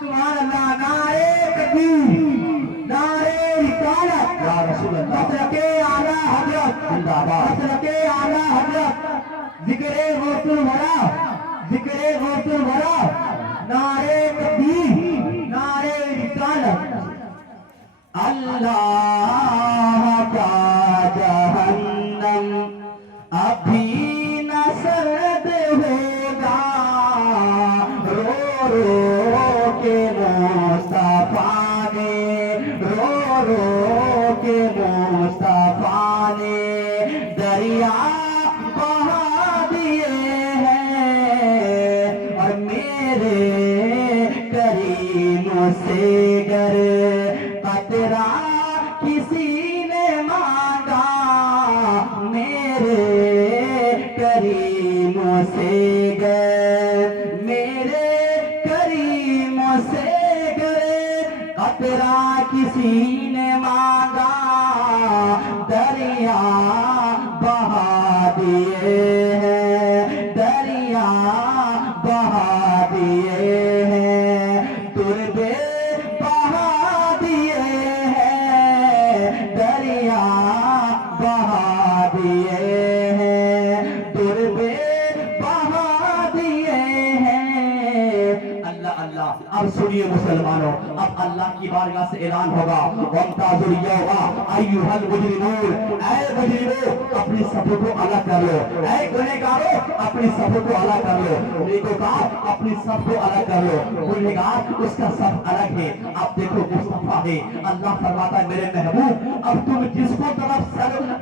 सुभान अल्लाह, नारे तकबीर, नारे रिसालत, या रसूल अल्लाह, हज़रत आला हज़रत जिंदाबाद, हज़रत आला हज़रत, ज़िक्रे गौसुल वरा, ज़िक्रे गौसुल वरा, नारे तकबीर, नारे रिसालत। अल्लाह का जहन्नम अभी न सर्द होगा, रो रो के मुस्तफा ने, रो रो के मुस्तफा ने दरिया बहा दिए हैं। और मेरे करीमों से गर कतरा किसी ने मांगा, मेरे करीमों से गर, मेरे करीमों से गर कतरा किसी ने मांगा, दरिया बहा दिए हैं, दरिया बहा दिए हैं, तुरबे बहा दिए हैं, दरिया बहा दिए हैं, तुरबे बहा दिए हैं। अल्लाह अल्लाह। अब सुनिए मुसलमानों, अब अल्लाह की बारगाह से ऐलान होगा वमताजुल यौमा अय्युहल मुजरिमून, ऐ मुजरिमों अपनी सफों को अलग कर लो, ऐ गुनहगारों अपनी सफों को अलग कर लो, नेकोकार अपनी सफ को अलग कर लो, गुनहगार उसका सफ अलग है। अब देखो मुस्तफा है, अल्लाह फरमाता है मेरे महबूब अब तुम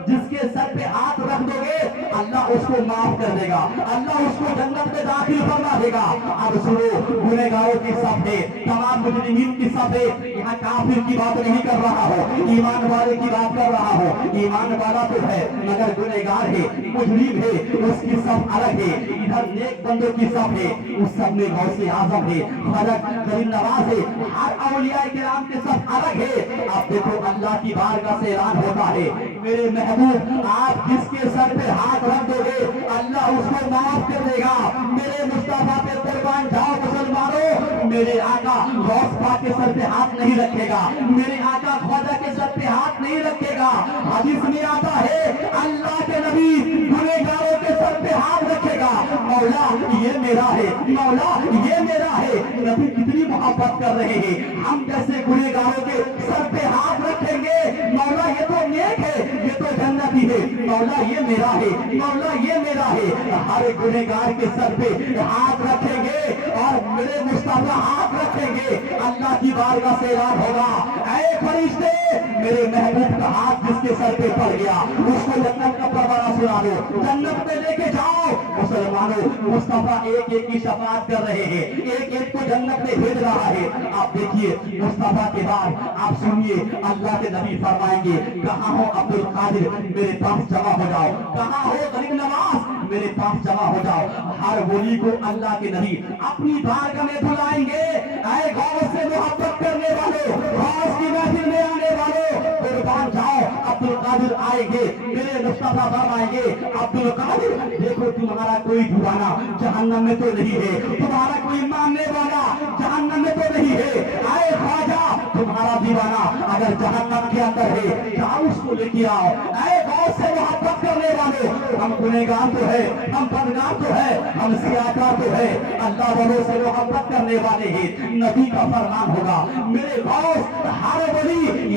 जिसके सर पे हाथ रख दोगे अल्लाह उसको माफ कर देगा, अल्लाह उसको जन्नत में दाखिल फरमा देगा। अब सुनो गुनहगारों की सफ है, तमाम मुजरिमीन की सफ है। यहाँ काफिर की बात नहीं कर रहा हो, ईमान वाले की बात कर रहा हो। ईमान वाला तो है मगर गुनहगार है, मुजरिम है, उसकी सफ अलग है। इधर नेक बंदों की सफ है, उस सब में गौसे आजम है, खलक करीम नवाज है, हर औलिया किराम के सफ अलग है। आप देखो अल्लाह की बारगाह से ऐलान होता है मेरे महबूब आप जिसके सर पे हाथ रख दोगे अल्लाह उसको माफ कर देगा। मेरे मुस्तफा पे कुर्बान जाओ मुसलमानों, मेरे आका गौस पाक के सर पे हाथ नहीं रखेगा, मेरे आका ख्वाजा के सर पे हाथ नहीं रखेगा। हदीस में आता है अल्लाह के नबी गुनहगारों के सर पे हाथ रखेगा, मौला ये मेरा है, मौला ये मेरा है। नबी कितनी मोहब्बत कर रहे हैं, हम जैसे गुनहगारों के सर पे हाथ रखेंगे, मौला ये तो नेक है, ये तो जन्नती है, मौला ये मेरा है, मौला ये मेरा है। हर गुनहगार के सर पे हाथ रखेंगे और मेरे मुस्तफा हाथ रखेंगे, अल्लाह की बारगाह से ऐलान होगा ऐ फरिश्ते मेरे महबूब का हाथ जिसके सर पे पड़ गया उसको जन्नत का परवाना सुना दो, जन्नत में लेके जाओ। मुसलमानों मुस्तफा एक एक की शफाअत कर रहे हैं, एक एक को जन्नत में भेज रहा है। आप देखिए मुस्तफा के बाद आप सुनिए अल्लाह के नबी फरमाएंगे कहाँ हो अब्दुल कादिर मेरे पास जमा हो जाओ, कहाँ हो गरीब नवाज मेरे पास जमा हो जाओ। हर वली को अल्लाह के नबी अपनी बारगाह में बुलाएंगे। ऐ गौर से मोहब्बत करने वालों, गौस की महफिल में आने वालों, कुर्बान जाओ अब्दुल कादिर आएंगे, मेरे मुस्तफा फरमाएंगे अब्दुल कादिर देखो तुम्हारा कोई दीवाना जहन्नम में तो नहीं है, तुम्हारा कोई मानने वाला जहन्नम में तो नहीं है। ऐ ख्वाजा तुम्हारा दीवाना अगर जहन्नम के अंदर है जाओ उसको लेके आओ। ऐ गौर से मोहब्बत करने वालों, हम गुनहगार तो है, हम बदनाम तो है, हम सियाकार तो है, अल्लाह वालों से मोहब्बत करने वाले हैं। नबी का फरमान होगा मेरे गौस हर वली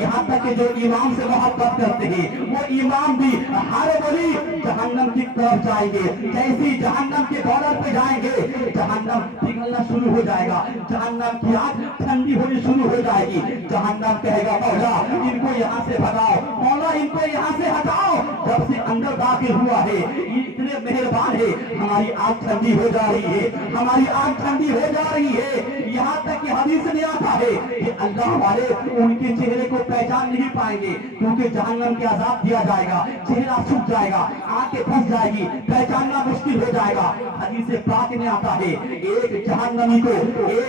तक कि जो इमाम से मोहब्बत करते हैं वो इमाम भी हर वली जहन्नम की तरफ जाएंगे। जैसे जहन्नम के बॉर्डर पे जाएंगे जहन्नम पिघलना शुरू हो जाएगा, जहन्नम की आग ठंडी होनी शुरू हो जाएगी। जहन्नम कहेगा मौला इनको यहाँ से भगाओ, मौला इनको यहाँ से हटाओ। जब से अंदर दाखिल हुआ है इतने मेहरबान है, हमारी आग ठंडी हो जा रही है, हमारी आग ठंडी हो जा रही है। यहाँ तक कि हदीस में आता है कि अल्लाह वाले उनके चेहरे को पहचान नहीं पाएंगे क्योंकि जहन्नम के अजाब दिया जाएगा, चेहरा सूख जाएगा, आंखें फंस जाएगी, पहचानना मुश्किल हो जाएगा। हदीस पाक में आता है एक जहन्नमी को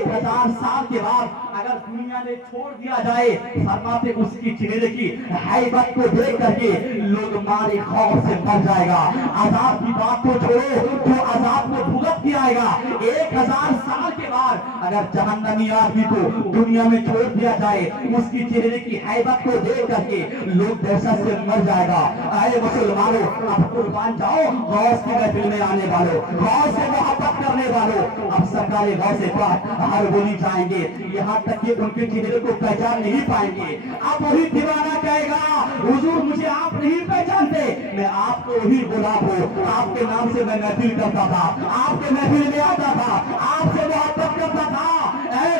1000 साल के बाद अगर दुनिया में छोड़ दिया जाए, फरमाते उसकी चेहरे की हैबत को देख करके लोग मारे खौफ से मर जाएगा। अजाब की बात को छोड़ो, जो अजाब को भुगत के आएगा 1000 साल के बाद अगर जहन्नमी आदमी को दुनिया में छोड़ दिया जाए, उसकी चेहरे की हैबत को देख करके लोग दहशत से मर जाएगा। आए मुसलमानों अब कुर्बान जाओ, गौस की महफिल में आने वालों, गौस से मोहब्बत करने वालों, अब सरकार गौस से पाक हर बोली जाएंगे, यहाँ तक कि उनके चेहरे को पहचान नहीं पाएंगे। अब वही दीवाना कहेगा हुजूर मुझे आप नहीं पहचानते, मैं आपको वही गुलाब हूँ, आपके नाम से मैं महफिल करता था, आपके महफिल में आता था, आपसे मोहब्बत करता था।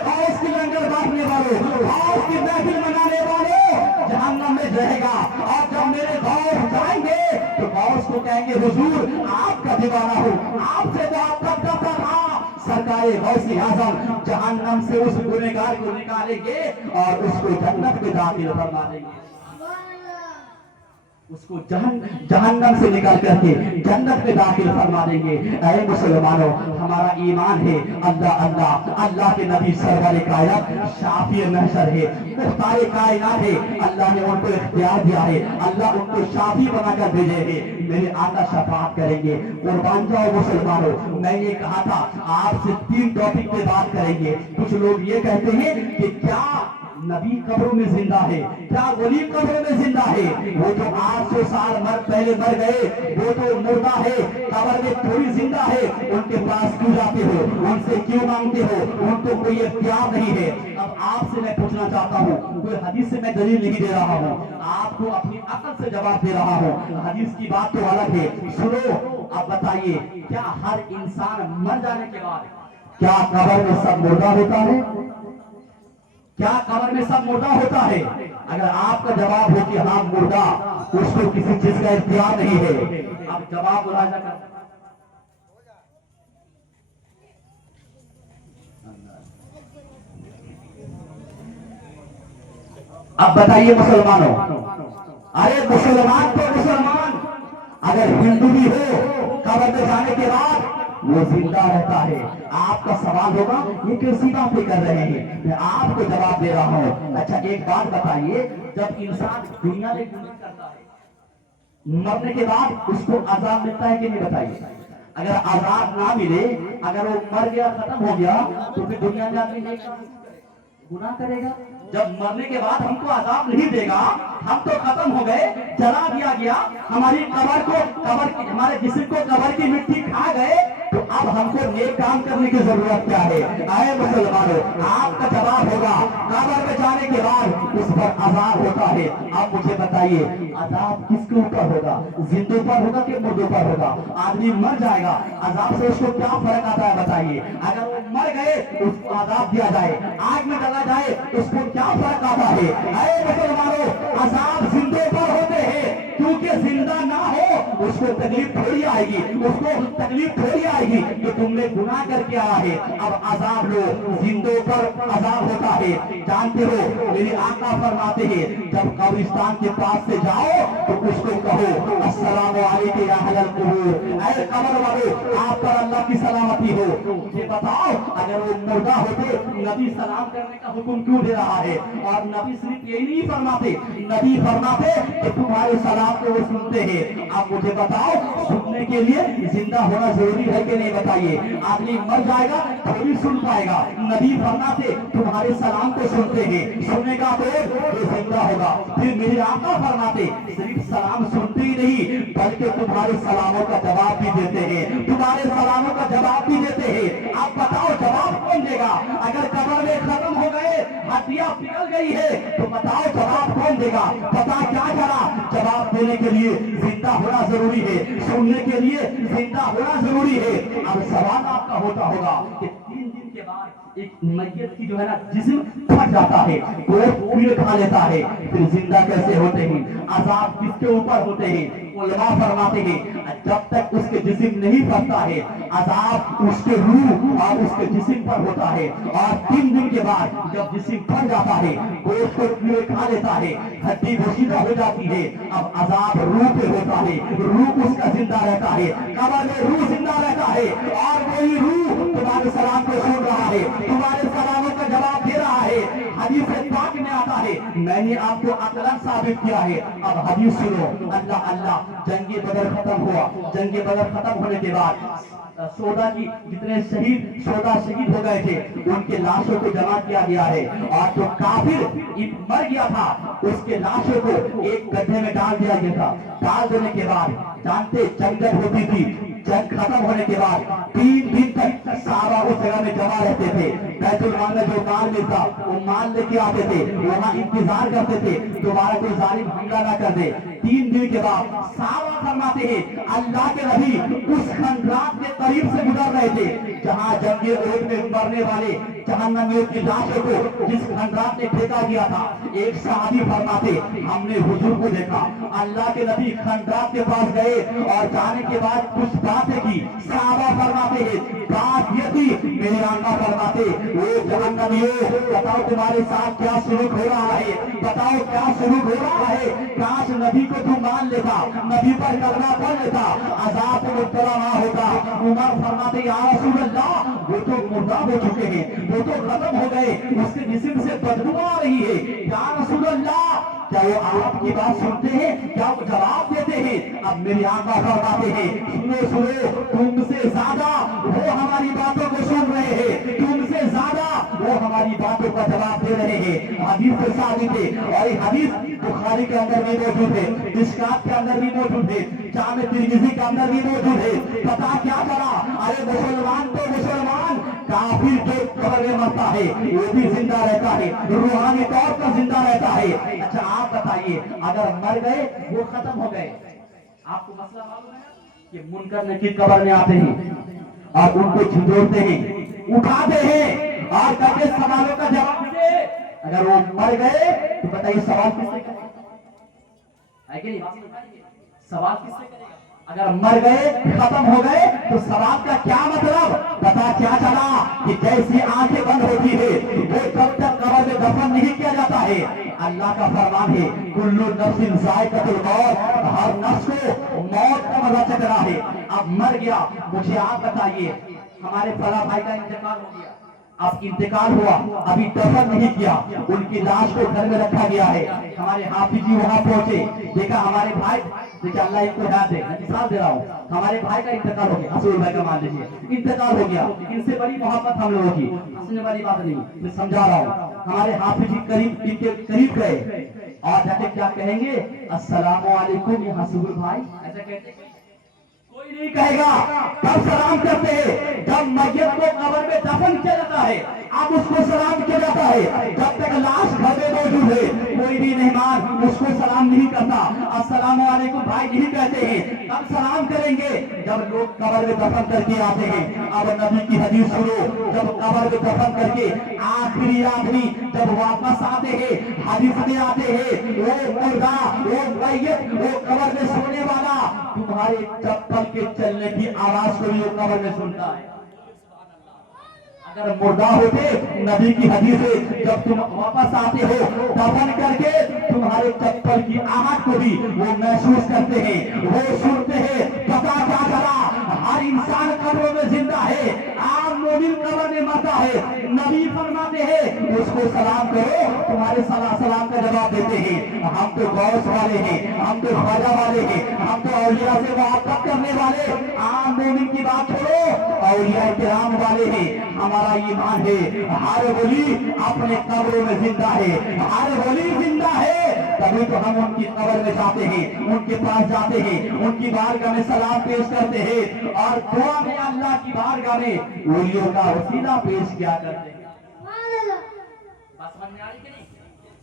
गौस की लंगर बांटने वालों, गौस की महफिल मनाने वालों जहन्नम में रहेगा। और जब मेरे गौस जाएंगे तो गौस को कहेंगे हुजूर आपका दीवाना हूँ, आपसे मोहब्बत करता था। सरकार गौसे आजम जहन्नम से उस गुनहगार को निकालेंगे और उसको जन्नत में दाखिल फरमा देंगे, उसको जहन्नम से निकाल करके जन्नत में दाखिल फरमा देंगे। ऐ मुसलमानों हमारा ईमान है अल्लाह अल्लाह, अल्लाह के नबी सरवर कायनात शाफी महशर है, मुख्तार कायनात है, अल्लाह ने उनको इख्तियार दिया है, अल्लाह उनको शाफी बनाकर भेजे है। मेरे आका शफाअत करेंगे। कुर्बान जाओ मुसलमानों, मैंने कहा था आपसे 3 टॉपिक पे बात करेंगे। कुछ लोग ये कहते हैं कि क्या नबी कब्रों में जिंदा है, क्या वली कब्रों में जिंदा है? वो जो 800 साल पहले मर गए वो तो मुर्दा है, कब्र में थोड़ी जिंदा है, उनके पास क्यों जाते हो, उनसे क्यों मांगते हो, उनको कोई इख्तियार नहीं है। अब आपसे मैं पूछना चाहता हूँ, कोई हदीस से मैं दलील नहीं दे रहा हूँ, आपको अपनी अकल से जवाब दे रहा हूँ। हदीस की बात तो अलग है, सुनो। अब बताइए क्या हर इंसान मर जाने के बाद क्या कब्र में सब मुर्दा होता है? क्या कब्र में सब मुर्दा होता है? अगर आपका जवाब हो कि हाँ मुर्दा, उसको किसी चीज का इख्तियार नहीं है, अब जवाब मुलाजा कर। अब बताइए मुसलमानों, अरे मुसलमान तो मुसलमान, अगर हिंदू भी हो कब्र में जाने के बाद वो जिंदा रहता है। आपका सवाल होगा ये कैसी बातें कर रहे हैं, मैं आपको जवाब दे रहा हूँ। अच्छा एक बात बताइए, जब इंसान दुनिया में गुनाह करता है मरने के बाद उसको अजाब मिलता है कि नहीं? बताइए। अगर अजाब ना मिले, अगर वो मर गया खत्म हो गया तो फिर दुनिया में आदमी गुनाह करेगा? जब मरने के बाद हमको अजाब नहीं देगा, हम तो खत्म हो गए, जला दिया गया, हमारी हमारे जिस्म को कब्र की मिट्टी खा गए, तो अब हमको नेक काम करने की जरूरत क्या है? आए मुसलमानों, आपका जवाब होगा कब्र में जाने के बाद उस पर अजाब होता है। अब मुझे बताइए अजाब किसके ऊपर होगा, जिंदों पर होगा कि मुर्दों पर होगा? आदमी मर जाएगा, अजाब से उसको क्या फर्क आता है बताइए? अगर वो मर गए उसको अजाब दिया जाए, आग में डाला जाए उसको क्या फर्क आता है? अरे मुसलमानों, अजाब जिंदों पर होते हैं, क्योंकि जिंदा ना हो उसको तकलीफ थोड़ी आएगी, उसको तकलीफ थोड़ी आएगी कि तुमने गुनाह करके आया है। अब अजाब लो, जिंदों पर अजाब होता है। जानते हो मेरे आका फरमाते हैं जब कब्रिस्तान के पास से जाओ तो उसको कहो अस्सलामु अलैकुम या अहलल कुबूर, ऐ कब्र वालों आप पर अल्लाह की सलामती हो। मुझे बताओ अगर वो मुर्दा होते नबी सलाम करने का हुक्म क्यों दे रहा है? और नबी सिर्फ यही नहीं फरमाते, नबी फरमाते कि तुम्हारे सलाम को वो सुनते हैं। आप मुझे बताओ सुनने के लिए जिंदा होना जरूरी है कि नहीं? बताइए। आदमी मर जाएगा थोड़ी सुन पाएगा, नबी फरमाते तुम्हारे सलाम को सुनते हैं, सुनेगा तो ये जिंदा होगा। फिर मेरे आका फरमाते सिर्फ सलाम सुनते ही नहीं बल्कि तुम्हारे सलामों का जवाब भी देते हैं, तुम्हारे सलामों का जवाब भी देते हैं। आप बताओ जवाब कौन देगा? अगर कब्र में खत्म हो गए, हड्डियां पिघल गई है, तो बताओ जवाब कौन बयान देगा। पता क्या चला, जवाब देने के लिए जिंदा होना जरूरी है, सुनने के लिए जिंदा होना जरूरी है। अब सवाल आपका होता होगा कि 3 दिन के बाद एक मैयत की जो है ना जिस्म फट जाता है, गोश्त कीड़े खा लेता है, फिर जिंदा कैसे होते हैं, अजाब किसके ऊपर होते हैं? उलमा फरमाते हैं जब तक उसके जिस्म नहीं फटता है, अजाब उसके रूह और उसके जिस्म पर होता है। और 3 दिन के बाद जब जिस्म फट जाता है, गोश्त को कीड़े खा लेता है, हड्डी बोशीदा हो जाती है, अब अजाब रूह पे होता है, रूह उसका जिंदा रहता है, कब्र में रूह जिंदा रहता है। और कोई रूह तुम्हारे सलाम को सुन रहा है, तुम्हारे सलामों का जवाब दे रहा है। हदीस पाक में आता है, मैंने आपको अकलन साबित किया है। अब हदीस सुनो, अल्लाह अल्लाह। जंगे बदर खत्म हुआ, जंगे बदर खत्म होने के बाद सोदा की जितने शहीद हो गए थे, उनके लाशों को जमा किया गया है। और जो काफिर मर गया था, उसके लाशों को एक गड्ढे में डाल दिया गया था। डाल देने के बाद जानते जंग जब होती थी, जंग खत्म होने के बाद 3 दिन तक साहबा उस जगह में जमा रहते थे। बैतुल माल में जो माल मिलता वो माल लेके आते थे, वहाँ इंतजार करते थे दोबारा कोई जालिम हमला ना कर दे। 3 दिन के बाद साहबा फरमाते हैं अल्लाह के नबी उस खंडरात के करीब से गुजर रहे थे जहाँ जंगे ओद में मरने वाले जहन्नमियों की लाशों को जिस खंडरात ने फेंका गया था। एक सहाबी फरमाते हमने हुजूर को देखा, अल्लाह के नबी खंडरात के पास गए और जाने के बाद कुछ बातें की। सहाबा फरमाते हैं बात ये थी, मेरे आका फरमाते वो जहन्नमियों बताओ तुम्हारे साथ क्या सुलूक हो रहा है, बताओ क्या सुलूक हो रहा है। काश नबी को तुम मान लेता, नबी पर कलमा पढ़ लेता, अज़ाब में मुब्तला ना होता। उमर फरमाते या रसूल अल्लाह वो तो मुर्दा हो चुके हैं, वो तो खत्म हो गए, उसके जिस्म से बदबू आ रही है। या रसूल अल्लाह क्या वो आपकी बात सुनते हैं, क्या वो जवाब देते हैं? अब मेरी आका फरमाते हैं सुनो सुनो, तुमसे ज्यादा वो हमारी बातों को सुन रहे हैं, तुमसे ज्यादा वो हमारी बातों का जवाब दे रहे हैं। हदीस से साबित है, और ये हदीस बुखारी के अंदर भी मौजूद है, मिशकात के अंदर भी मौजूद है, जामे तिरमिज़ी के अंदर भी मौजूद है। पता क्या चला, अरे मुसलमान तो मुसलमान, काफिर जो कब्र में मरता है वो भी जिंदा रहता है, रूहानी तौर पर जिंदा रहता है। अच्छा आप बताइए, अगर मर गए वो खत्म हो गए, आपको मसला मालूम है कि मुनकर नकीर कब्र में आते हैं और उनको झिझोड़ते हैं, उठाते हैं और करके सवालों का जवाब दे। अगर वो मर गए तो बताइए सवाल किससे करेगा? है कि नहीं? सवाल किससे करेगा? अगर मर गए खत्म हो गए तो सवाल का क्या मतलब? पता क्या चला कि जैसी आंखें बंद होती है वो जब तक कब्र में दफन नहीं किया जाता है। अल्लाह का फरमान है कुल्लु नफ्सिन ज़ाइक़तुल मौत, हर नफ्स को मौत का मजा चख रहा है। अब मर गया, मुझे आप बताइए हमारे फला भाई का इंतकाल हो गया, अब इंतकाल हुआ, अभी दफन नहीं किया, उनकी लाश को घर में रखा गया है। हमारे हाफिज जी वहां पहुंचे, देखा हमारे भाई, देखिए अल्लाह इनको याद दे, मिसाल दे रहा हूँ, हमारे भाई का इंतकाल हो गया, असूल भाई का मान लीजिए इंतकाल हो गया, इनसे बड़ी मोहब्बत हम लोगों की, हंसने वाली बात नहीं, मैं समझा रहा हूँ। हमारे हाफिज जी करीब इनके करीब गए और जाके क्या कहेंगे, अस्सलामु अलैकुम या हसूल भाई, ऐसा कहते हैं? कोई नहीं कहेगा। तब सलाम करते हैं जब मैयत को कब्र में दफन किया जाता है, अब उसको सलाम किया जाता है। जब तक लाश घर में मौजूद है कोई भी मेहमान उसको सलाम नहीं करता, अस्सलामु अलैकुम भाई नहीं कहते हैं। तब सलाम करेंगे जब लोग कब्र में दफन करके आते हैं। अब नबी की हदीस सुनो, जब कब्र में दफन करके आखिरी जब वापस आते हैं, हदीस में आते हैं वो मुर्दा, वो मैयत, वो कब्र में सोने वाला तुम्हारे चप्पल के चलने की आवाज को भी वो कब्र में सुनता है। अगर मुर्दा होते, नबी की हदीस है जब तुम वापस आते हो दफन करके तुम्हारे चप्पल की आहट को भी वो महसूस करते हैं, वो सुनते हैं। पता क्या चला, हर इंसान कब्रों में जिंदा है, आम मोमिन कब्र में मरता है। नबी फरमाते हैं उसको सलाम करो, तुम्हारे सलाम का जवाब देते हैं। हम तो गौस वाले हैं, हम तो ख्वाजा वाले हैं, हम तो औलिया से मोहब्बत करने वाले, आम मोमिन की बात छोड़ो, औलिया किराम वाले हैं। हमारा ईमान है हर वली अपने कब्रों में जिंदा है, हर वली जिंदा है। तभी तो हम उनकी कब्र में जाते हैं, उनके पास जाते हैं, उनकी बारगाह में सलाम पेश करते हैं और दुआ में अल्लाह की बारगाह में वलियों का वसीला पेश किया करते हैं। बस समझ में आई कि नहीं?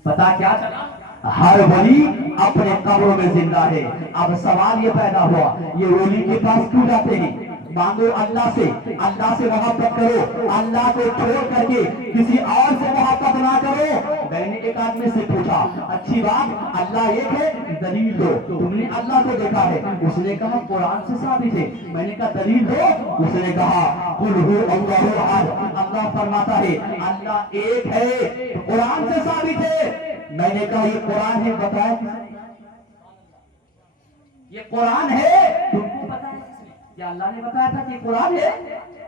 पता क्या चला, हर वली अपने कब्रों में जिंदा है। अब सवाल ये पैदा हुआ, ये वली के पास क्यों जाते हैं? मांगो अल्लाह से मोहब्बत करो, अल्लाह को छोड़ करके किसी और से मोहब्बत ना करो। मैंने एक आदमी से पूछा, अच्छी बात, अल्लाह एक है, दलील दो, तुमने अल्लाह को देखा है? उसने कहा कुरान से साबित है। मैंने कहा दलील दो। उसने कहा कुल हु अल्लाहु अहद, अल्लाह फरमाता है अल्लाह एक है, कुरान से साबित है। मैंने कहा ये कुरान है, बताया किसने? ये कुरान है, तुमको बताया किसने? क्या अल्लाह ने बताया था कि कुरान है?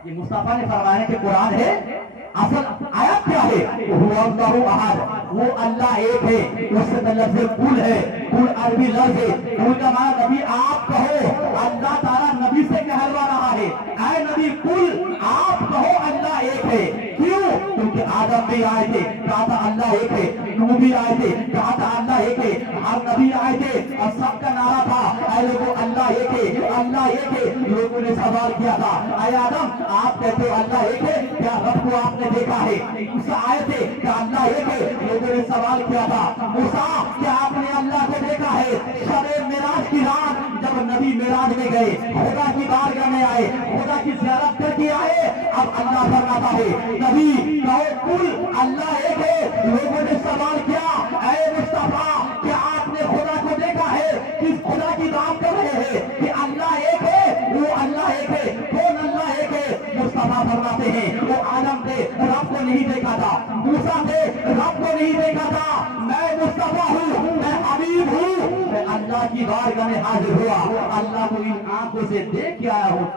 ये मुस्तफा ने फरमाया कि कुरान है। असल आयत क्या है? हुवा अल्लाहु अहद, वो अल्लाह एक है। उससे लफ्ज़ कुल है, कुल अरबी लफ्ज़ है। कुल का माना नबी आप कहो, अल्लाह ताला नबी से कहलवा रहा है, ऐ नबी कुल आप कहो अल्लाह एक है। क्यों? क्योंकि आदम भी आए थे, कहा था अल्लाह एक है, नूह भी आए थे, कहा था अल्लाह एक है, हर नबी आए थे और सबका नारा था ऐ लोगों अल्लाह एक है, अल्लाह एक है। लोगों ने सवाल किया था, ऐ आदम आप कहते हो अल्लाह एक है, क्या रब को आपने देखा है? मूसा आए थे, क्या अल्लाह एक है? लोगों ने सवाल किया था, मूसा क्या आपने अल्लाह को देखा है? शब-ए मेराज की रात जब नबी मेराज में गए, खुदा की बारगाह में आए, खुदा की ज़ियारत करके आए, अब अल्लाह फरमाता है नबी कहो कुल अल्लाह एक है। लोगों ने सवाल किया, ऐ मुस्तफा क्या आपने खुदा को देखा है? किस खुदा की बात कर रहे हैं कि अल्लाह एक है? वो अल्लाह एक है, कौन अल्लाह एक है? मुस्तफा फरमाते हैं वो आदम थे, रब को नहीं देखा था, मूसा थे, रब को नहीं देखा था, मैं मुस्तफा हूँ, मैं हबीब हूँ, मैं अल्लाह की बारगाह में हाजिर हुआ, अल्लाह को इन आंखों से देख के आया हूँ।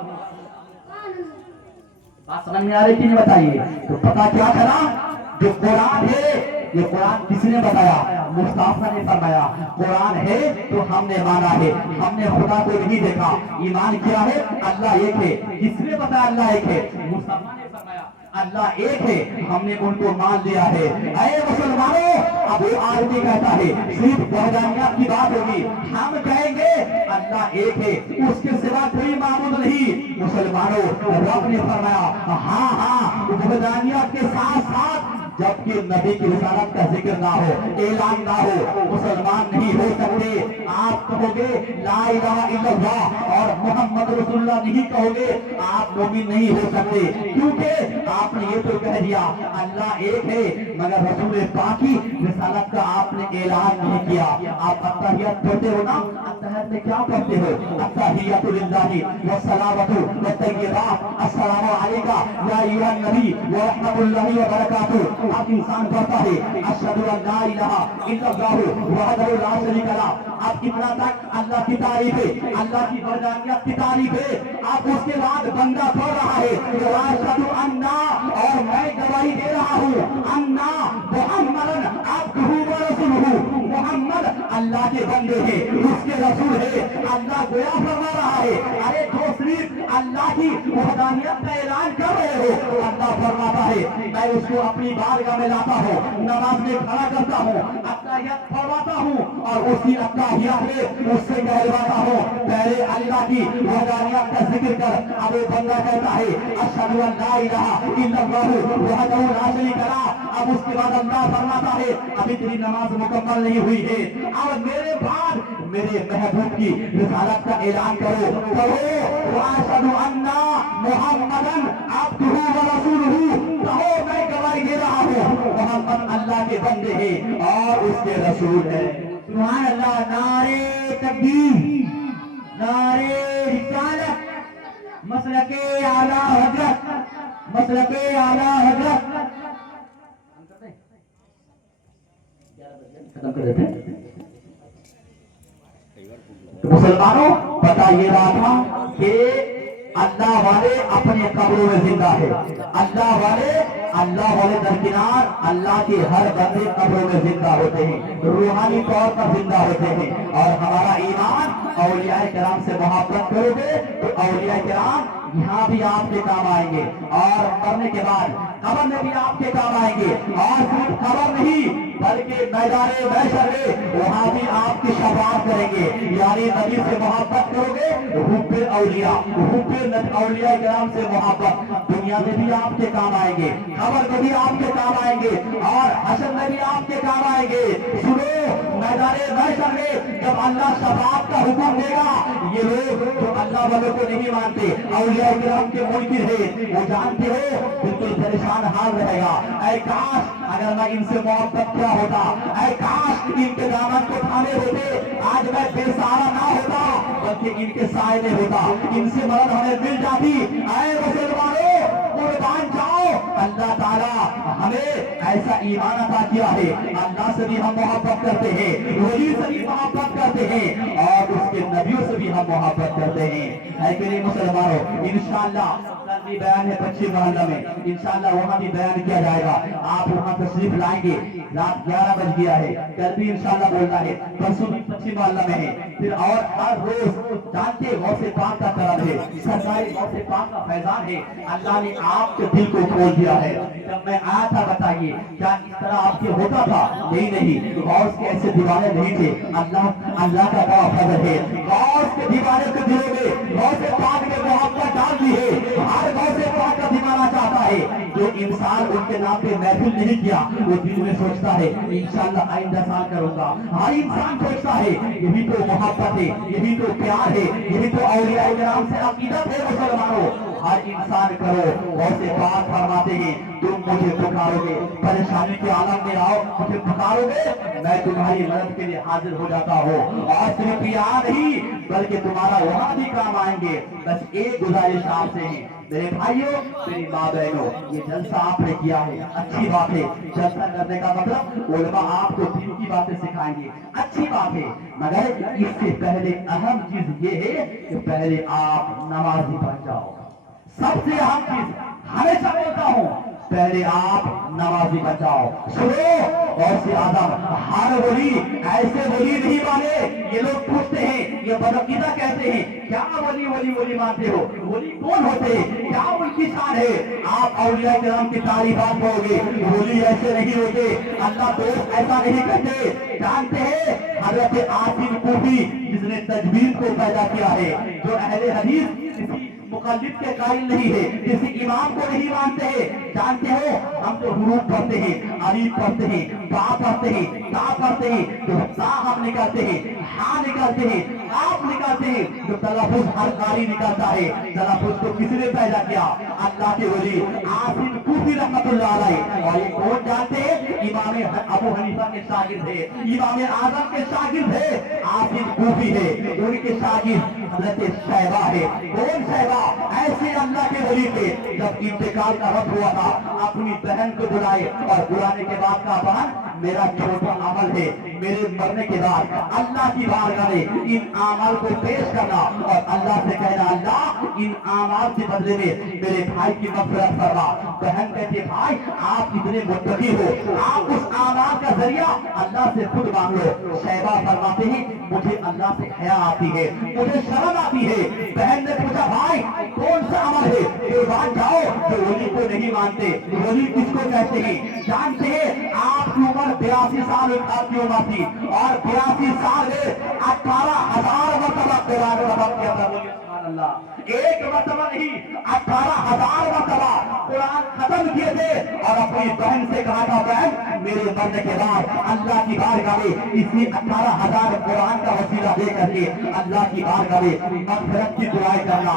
बात समझ में आ रही कि नहीं बताइए? तो पता क्या चला, जो कुरान है, ये कुरान किसने बताया? मुस्तफा ने फरमाया कुरान है तो हमने माना है, हमने खुदा को नहीं देखा, ईमान किया है अल्लाह एक है। किसने बताया अल्लाह एक है? मुस्तफा ने फरमाया अल्लाह एक है, हमने उनको मान लिया है। ऐ मुसलमानों, अब वो आदमी कहता है सिर्फ वहदानियत की बात होगी, हम कहेंगे अल्लाह एक है, उसके सिवा कोई माबूद नहीं। मुसलमानों, रब ने फरमाया हाँ हाँ वहदानियत के साथ साथ जबकि नबी की रिसालत का जिक्र ना हो, ऐलान ना हो, मुसलमान नहीं हो सकते। आप कहोगे ला इलाहा इल्लल्लाह और मोहम्मद रसूलुल्लाह नहीं कहोगे, आप मोमिन नहीं हो सकते। क्योंकि आपने ये तो कह दिया अल्लाह एक है, मगर रसूल पाक की रिसालत का आपने ऐलान नहीं किया। आप अत्तहियत पढ़ते हो ना, अत्तहियत में क्या पढ़ते हो? अत्तहियतु लिल्लाहि वस्सलावतु वत्तय्यिबात अस्सलामु अलैका या अय्युहन नबी व रहमतुल्लाहि व बरकातुहू। आप इंसान पढ़ता है अशहदु अल्ला इलाहा इल्लल्लाहु वहदहु ला शरीका लह। आप कितना तक अल्लाह की तारीफ है, अल्लाह की वहदानियत की तारीफ है। आप उसके बाद बंदा पढ़ रहा है अशहदु अन्ना, और मैं गवाही दे रहा हूँ अन्ना मुहम्मदन अब्दुहु व रसूलुहु, मोहम्मद अल्लाह के बंदे हैं, उसके रसूल है। अल्लाह गोया फरमा रहा है, अरे जो सिर्फ अल्लाह की वहदानियत का ऐलान कर रहे हो, अल्लाह फरमाता है मैं उसको अपनी बारगाह में लाता हूँ, नमाज में खड़ा करता हूँ, अत्तहियत पढ़वाता हूँ और उसी अत्तहियत में उससे कहलवाता हूँ पहले अल्लाह की वहदानियत का जिक्र कर। अब वो बंदा कहता है अशहदु अल्ला इलाहा इल्लल्लाहु वहदहु ला शरीका लह। अब उसके बाद अल्लाह फरमाता है अभी तेरी नमाज मुकम्मल नहीं हुई है, अब मेरे बाद मेरे महबूब की रिसालत का ऐलान करो, कहो अशहदु अन्ना मुहम्मदन अब्दुहु व रसूलुहु, कहो मैं गवाही दे रहा हूँ मोहम्मद अल्लाह के बंदे हैं और उसके रसूल है। सुभान अल्लाह। नारे तकबीर, नारे रिसालत, मसलके आला हजरत, मसलके आला हजरत। खत्म कर देते हैं। तो मुसलमानों, पता ये रहा था कि अल्लाह वाले अपने कब्रों में जिंदा है, अल्लाह वाले दरकिनार अल्लाह के हर बंदे कब्रों में जिंदा होते हैं, रूहानी तौर पर जिंदा होते हैं। और हमारा ईमान औलिया किराम से मोहब्बत करोगे तो औलिया किराम यहाँ भी आपके काम आएंगे और मरने के बाद कब्र में भी आपके काम आएंगे। और सिर्फ कब्र नहीं बल्कि मैदाने महशर में वहाँ भी आपकी शफाअत करेंगे। यानी नबी से मोहब्बत करोगे, हुब्बे औलिया, हुब्बे औलिया किराम से मोहब्बत दुनिया में भी आपके काम आएंगे, कब्र में भी आपके काम आएंगे और हशर में भी आपके काम आएंगे। सुनो, अल्लाह शफाअत का हुक्म देगा। ये लोग जो अल्लाह वालों को नहीं मानते, औलिया किराम के मुनकिर है, वो जानते हो बिल्कुल परेशान हाल रहेगा। ऐ काश अगर मैं इनसे मोहब्बत क्या होता, ऐ काश इनके दामन को थामे होते, आज मैं बेसहारा ना होता बल्कि इनके साए में होता, इनसे मदद हमें मिल जाती। ऐ मुसलमानों कुर्बान जाओ, अल्लाह ताला हमें ऐसा ईमान अता किया है, अल्लाह से भी हम मोहब्बत करते हैं, वली से भी मोहब्बत करते हैं और उसके नबियों से भी हम मोहब्बत करते हैं। ऐ मेरे मुसलमानों, इंशाअल्लाह कल भी बयान है पश्चिम मोहल्ला में, इंशाअल्लाह वहाँ भी बयान किया जाएगा। आप वहाँ तशरीफ लाएंगे। रात 11 बज गया है, कल भी इंशाअल्लाह बोलना है, परसों भी पश्चिम मोहल्ला में है, फिर और हर रोज जानते गौसे पाक का करम है, सरकारी गौसे पाक का फैजान है। अल्लाह ने आपके दिल को खोल दिया है। जब मैं आया था बताइए क्या इस तरह आपके होता था? नहीं, गौस के ऐसे दीवाने नहीं थे। अल्लाह का बड़ा फजल है, गौस के दीवाने के दिलों में गौसे पाक ने मोहब्बत डाल दी है। हर गौसे पाक का दीवाना चाहता है, जो इंसान उनके नाम पे महफिल नहीं किया वो दिल में सोचता है इंशाअल्लाह आइंदा साल करूंगा। हर इंसान सोचता है, यही तो मोहब्बत है, यही तो प्यार है, यही तो औलिया किराम से अकीदत है। मुसलमानों हर इंसान करो, गौसे पाक फरमाते हैं तुम मुझे पुकारोगे, परेशानी के आलम में आओ, मुझे पुकारोगे, मैं तुम्हारी मदद के लिए हाजिर हो जाता हूँ। और सिर्फ यहाँ नहीं बल्कि तुम्हारा वहाँ भी काम आएंगे। बस एक गुजारिश आपसे है मेरे भाइयों, मेरी माँ बहनों, ये जलसा आपने किया है, अच्छी बात है। जलसा करने का मतलब उलमा आपको दीन की बातें सिखाएंगे, अच्छी बात है, मगर इससे पहले अहम चीज ये है कि पहले आप नमाजी बन जाओ। सबसे अहम चीज हमेशा बोलता हूँ, पहले आप नमाजी बन जाओ। सुनो और से आदम हर वली ऐसे वली नहीं माने। ये लोग पूछते हैं, ये बदअकीदा कहते हैं, क्या वली मानते हो? वली कौन होते हैं? क्या उनकी शान है? आप औलिया किराम की तारीफात करोगे, वली ऐसे नहीं होते, अल्लाह दोस्त ऐसा नहीं कहते। जानते हैं हजरत आसिम कूफी जिसने तजवीज को पैदा किया है, जो अहले हदीस किसी मुकल्लिद के कायल नहीं है, किसी इमाम को नहीं मानते हैं। जानते हो हम तो हुरूफ पढ़ते हैं, अलीफ पढ़ते हैं, बा पढ़ते हैं, ता पढ़ते हैं, तो सा हम निकालते हैं, हा निकालते हैं, आप निकालते हैं, जो तलफुज हर कारी निकालता है। तलफुज को किसने पैदा किया? अल्लाह के वली आसिम कूफी रहमतुल्लाह अलैह। और ये कौन जानते हैं? इमाम अबू हनीफा के शागिर्द है, इमाम आजम के शागिर्द है, आसिम कूफी है। उनके शागिर्द हजरत शैबा है। कौन शैबा? ऐसे अल्लाह के वली थे, जब इंतकाल का वक्त हुआ था अपनी बहन को बुलाए और बुलाने के बाद कहा बहन मेरा छोटा अमल है, मेरे मरने के बाद अल्लाह की बारगाह में इन अमल को पेश करना और अल्लाह से कहना अल्लाह इन अमल के बदले में मेरे भाई की मग़फ़िरत फरमा। बहन कहती है भाई आप इतने मुत्तकी हो, आप उस अमल का जरिया अल्लाह से खुद मांग लो। शैबा फरमाते हैं मुझे अल्लाह से हया आती है, मुझे शर्म आती है। बहन ने पूछा भाई कौन सा अमल है? कुर्बान जाओ, जो वली को नहीं मानते। वली किसको कहते हैं? जानते हैं आपकी उम्र 82 साल आपकी उम्र थी और 82 साल में 18,000 मरतबा कुरान खत्म किया था। बोलिए सुभान अल्लाह। एक मरतबा नहीं 18,000 मरतबा कुरान खत्म किए थे और अपनी बहन से कहा था बहन मेरे मरने के बाद अल्लाह की बारगाह में इसी 18,000 कुरान का वसीला दे करके अल्लाह की बारगाह में मग़फ़िरत की दुआएं करना।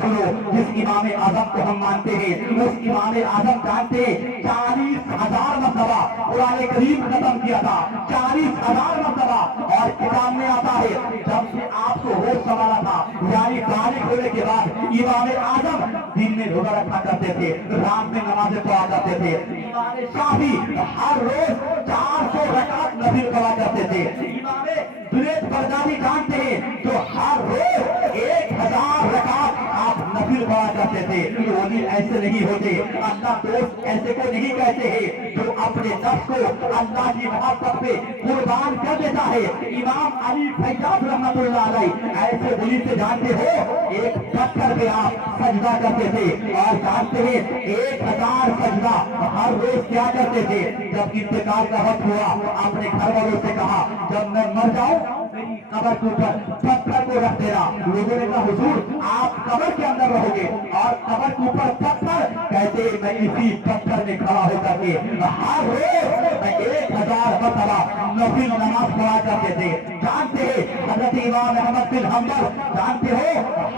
सुनो जिस इमाम आजम को हम मानते हैं उस इमाम आजम जानते हैं 40,000 मरतबा कुरान करीम खत्म किया था, 40,000 मरतबा। और किताब में आता है जब से आपको होश संभाला था यानी बालिग होने के बाद इमाम आजम दिन में रोजा रखा करते थे, रात में नमाज़ें पढ़ा करते थे। इमाम शाफी हर रोज 400 रकात नफिल पढ़ा करते थे। इमाम जुनैद बगदादी जानते हैं जो हर रोज 1000 रकात आप नफिल पढ़ा करते थे। तो वली ऐसे नहीं होते, अल्लाह दोस्त ऐसे को नहीं कहते हैं जो अपने नफ्स को अल्लाह की मोहब्बत पे कुर्बान कर देता है। इमाम अली फैयाज रहमतुल्लाह अलैह ऐसे वली से जानते हो एक पत्थर पे आप सजदा करते थे और जानते हैं 1000 सजदा हर रोज क्या करते थे। जब इंतकाल का वक्त हुआ अपने घर वालों से कहा जब मैं मर जाऊं मेरी कब्र के ऊपर पत्थर को रख देना। लोगों ने कहा हुजूर आप कब्र के अंदर रहोगे और कब्र के ऊपर पत्थर? कहते मैं इसी पत्थर में खड़ा होकर के हर रोज 1000 मरतबा नफिल नमाज पढ़ा करते थे। जानते हैं इमाम अहमद बिन हंबल जानते हो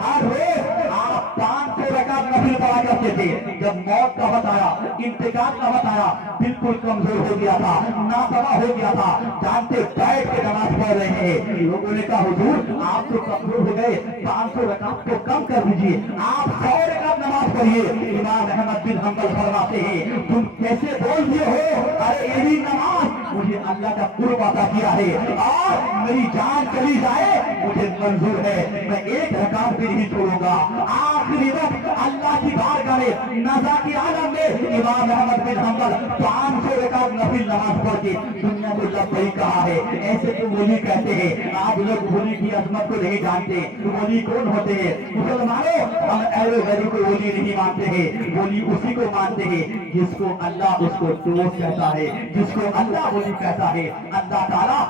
हर रोज आप 500 रकात नफिल पढ़ा करते थे। जब मौत का वक्त आया, इंतकाल का वक्त आया, बिल्कुल कमजोर हो गया था, नासवा हो गया था, जानते बैठ के नमाज पढ़ रहे हैं। लोगों ने कहा हुजूर आप तो कमजोर हो गए, 500 रकात को कम कर दीजिए, आप 100 रकात नमाज पढ़िए। इमाम अहमद बिन हंबल फरमाते हैं तुम कैसे बोल दिए हो, अरे यही नमाज मुझे अल्लाह का कुर्ब अता किया है और मेरी जान चली जाए मुझे मंजूर है, मैं एक रकात भी नहीं छोड़ूंगा। आखिरी वक्त अल्लाह की बारगाह में नज़ा की आलम में इमाम अहमद बिन हंबल 500 रकात नफिल नमाज पढ़ के दुनिया को लब्बैक कहा है। ऐसे तो वली कहते हैं, आज लोग वली की अजमत को नहीं जानते। वली कौन होते हैं? मुसलमानों, हम अहले वली को वली नहीं मानते हैं, वली उसी को मानते हैं जिसको अल्लाह उसको दोस्त कहता है, जिसको अल्लाह वली कहता है। अल्लाह ताला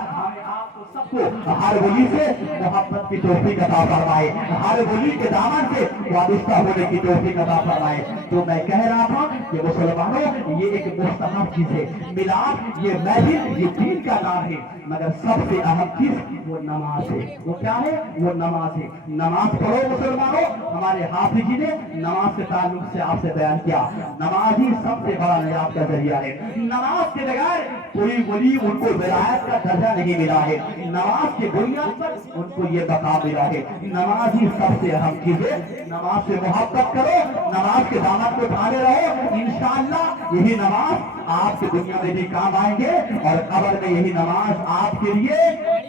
सबको हर वली से मोहब्बत की तौफीक अता फरमाए, हर वली के दामन से वाबस्ता होने की तौफीक अता फरमाए। तो मैं कह रहा था कि मुसलमानों ये एक मुस्तहब चीज है, मिलाद ये महफिल ये दीन का नाम है, मगर सबसे अहम चीज वो नमाज है। वो क्या है? वो नमाज है। नमाज पढ़ो मुसलमानों। हमारे हाफिज जी ने नमाज के ताल्लुक से आपसे बयान किया, नमाज ही सबसे बड़ा निजात का जरिया है। नमाज के बगैर कोई वली उनको विलायत का दर्जा नहीं मिला है, नमाज की बुनियाद पर उनको ये बका मिला है। नमाज ही सबसे अहम चीज है। नमाज से मोहब्बत करो, नमाज के दामन को थामे रहो, इंशाअल्लाह यही नमाज आपकी दुनिया में भी काम आएंगे और कब्र में यही नमाज आपके लिए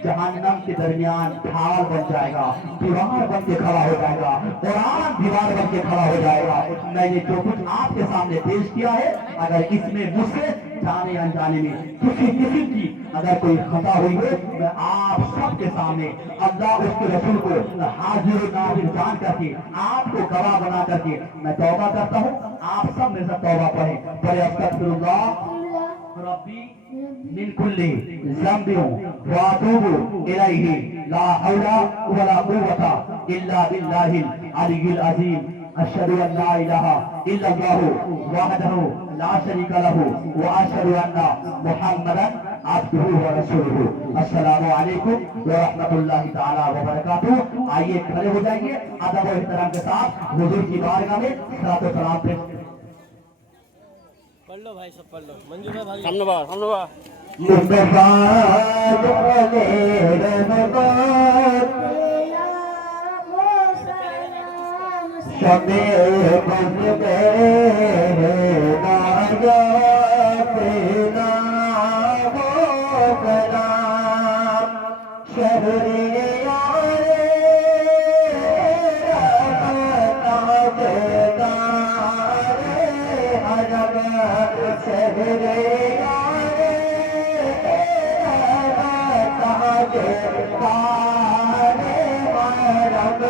जहन्नम के दरमियान ढाल बन जाएगा, दीवार बन के खड़ा हो जाएगा, कुरान दीवार बन के खड़ा हो जाएगा। मैंने जो कुछ आपके सामने पेश किया है, अगर इसमें मुझसे जाने अनजाने में किसी किस्म की अगर कोई खता हुई है, मैं आप सबके सामने अल्लाह उसके रसूल को हाजिर नाजिर जान करके आपको गवाह बना करके मैं तौबा करता हूँ। आप सब मेरे साथ तौबा पढ़ें, पढ़े अस्तगफिरुल्लाह रब्बी मिन कुल्ली ज़ंबिन व अतूबु इलैहि ला हौला वला कुव्वता इल्ला बिल्लाहिल अलिय्यिल अज़ीम। अशहदु अन ला इलाहा इल्लल्लाहु वहदहु ला शरीका लहु व अशहदु अन्ना मुहम्मदन अब्दुहु व रसूलुहु। अस्सलामु अलैकुम व रहमतुल्लाहि तआला व बरकातुहू। आइए खड़े हो जाइए अदब और एहतराम के साथ हुजूर की बारगाह में सलात व सलाम पेश। पढ़ लो भाई, सब पढ़ लो। मंजू भाई सामने बा मुस्तफा बोले रहमत शबे बन गए नाजा तेरा वो कलाम शहरे यारे रहमत तारे अजब शहरे यारे रहमत तारे अजब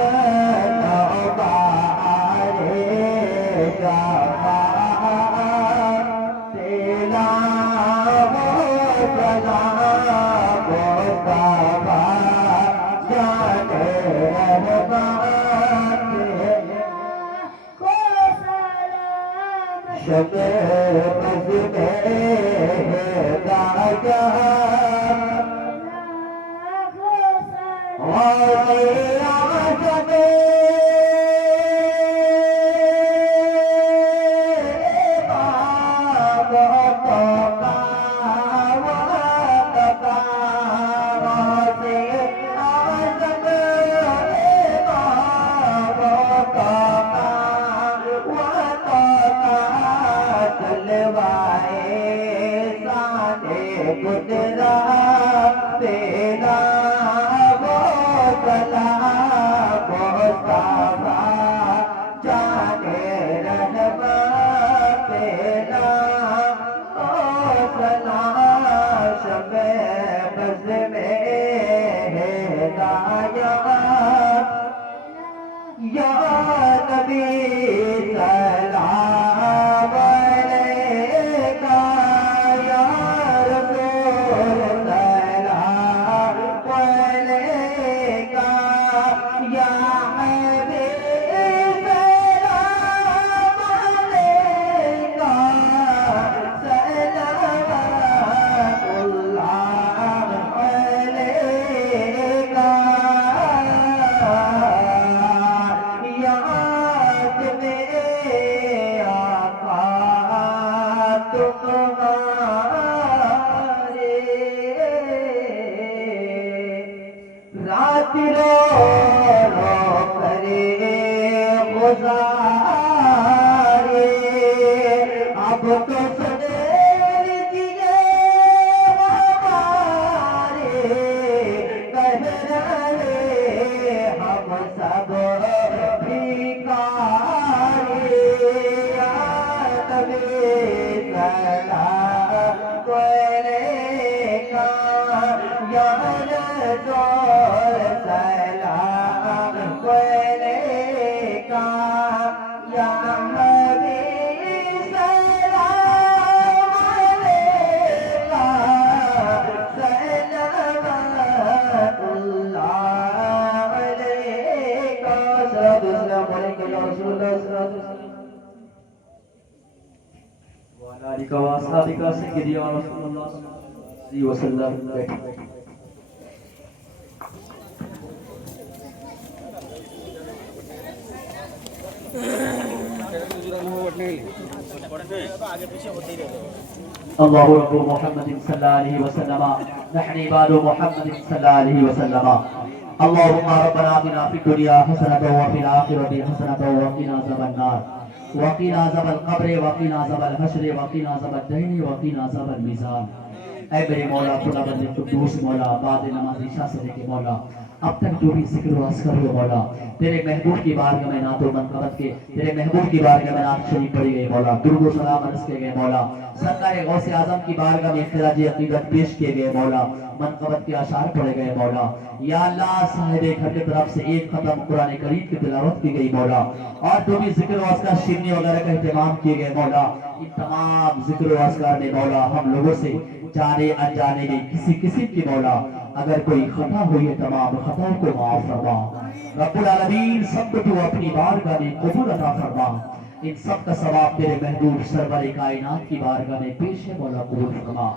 خاطر رو کرے گزارے اب تو سدیر دیے ہمارے کہہ رہے ہم سب بھیکاری الله رب محمد صلى الله عليه وسلم نحن عباد محمد صلى الله عليه وسلم اللهم ربنا آتنا في الدنيا حسنة وفي الآخرة حسنة وقنا عذاب النار وقنا عذاب القبر وقنا عذاب الحشر وقنا عذاب الدين وقنا عذاب الميزان اے میرے مولا خدا بندے قدوس مولا بعد نماز عشاء سے لے کے مولا اب تک جو بھی ذکر و اذکار ہو مولا تیرے محبوب کی بارگاہ میں نعت و منقبت کے تیرے محبوب کی بارگاہ میں نعت شریف پڑھی گئی مولا درود و سلام عرض کیے گئے مولا سرکار غوث اعظم کی بارگاہ میں اخراج عقیدت پیش کیے گئے مولا منقبت کے اشعار پڑھے گئے مولا یا اللہ صاحب گھر کی طرف سے ایک ختم قرآن کریم کی تلاوت کی گئی مولا اور جو بھی ذکر و اذکار شیرنی وغیرہ کا اہتمام کیے گئے مولا ان تمام ذکر و اذکار میں مولا ہم لوگوں سے جانے انجانے میں کسی قسم کی مولا اگر کوئی خطا ہوئی ہے تمام خطاؤں کو معاف فرما رب العالمین سب کو تو اپنی بارگاہ میں قبول عطا فرما ان سب کا ثواب تیرے محبوب سرور کائنات کی بارگاہ میں پیش ہے مولا قبول فرما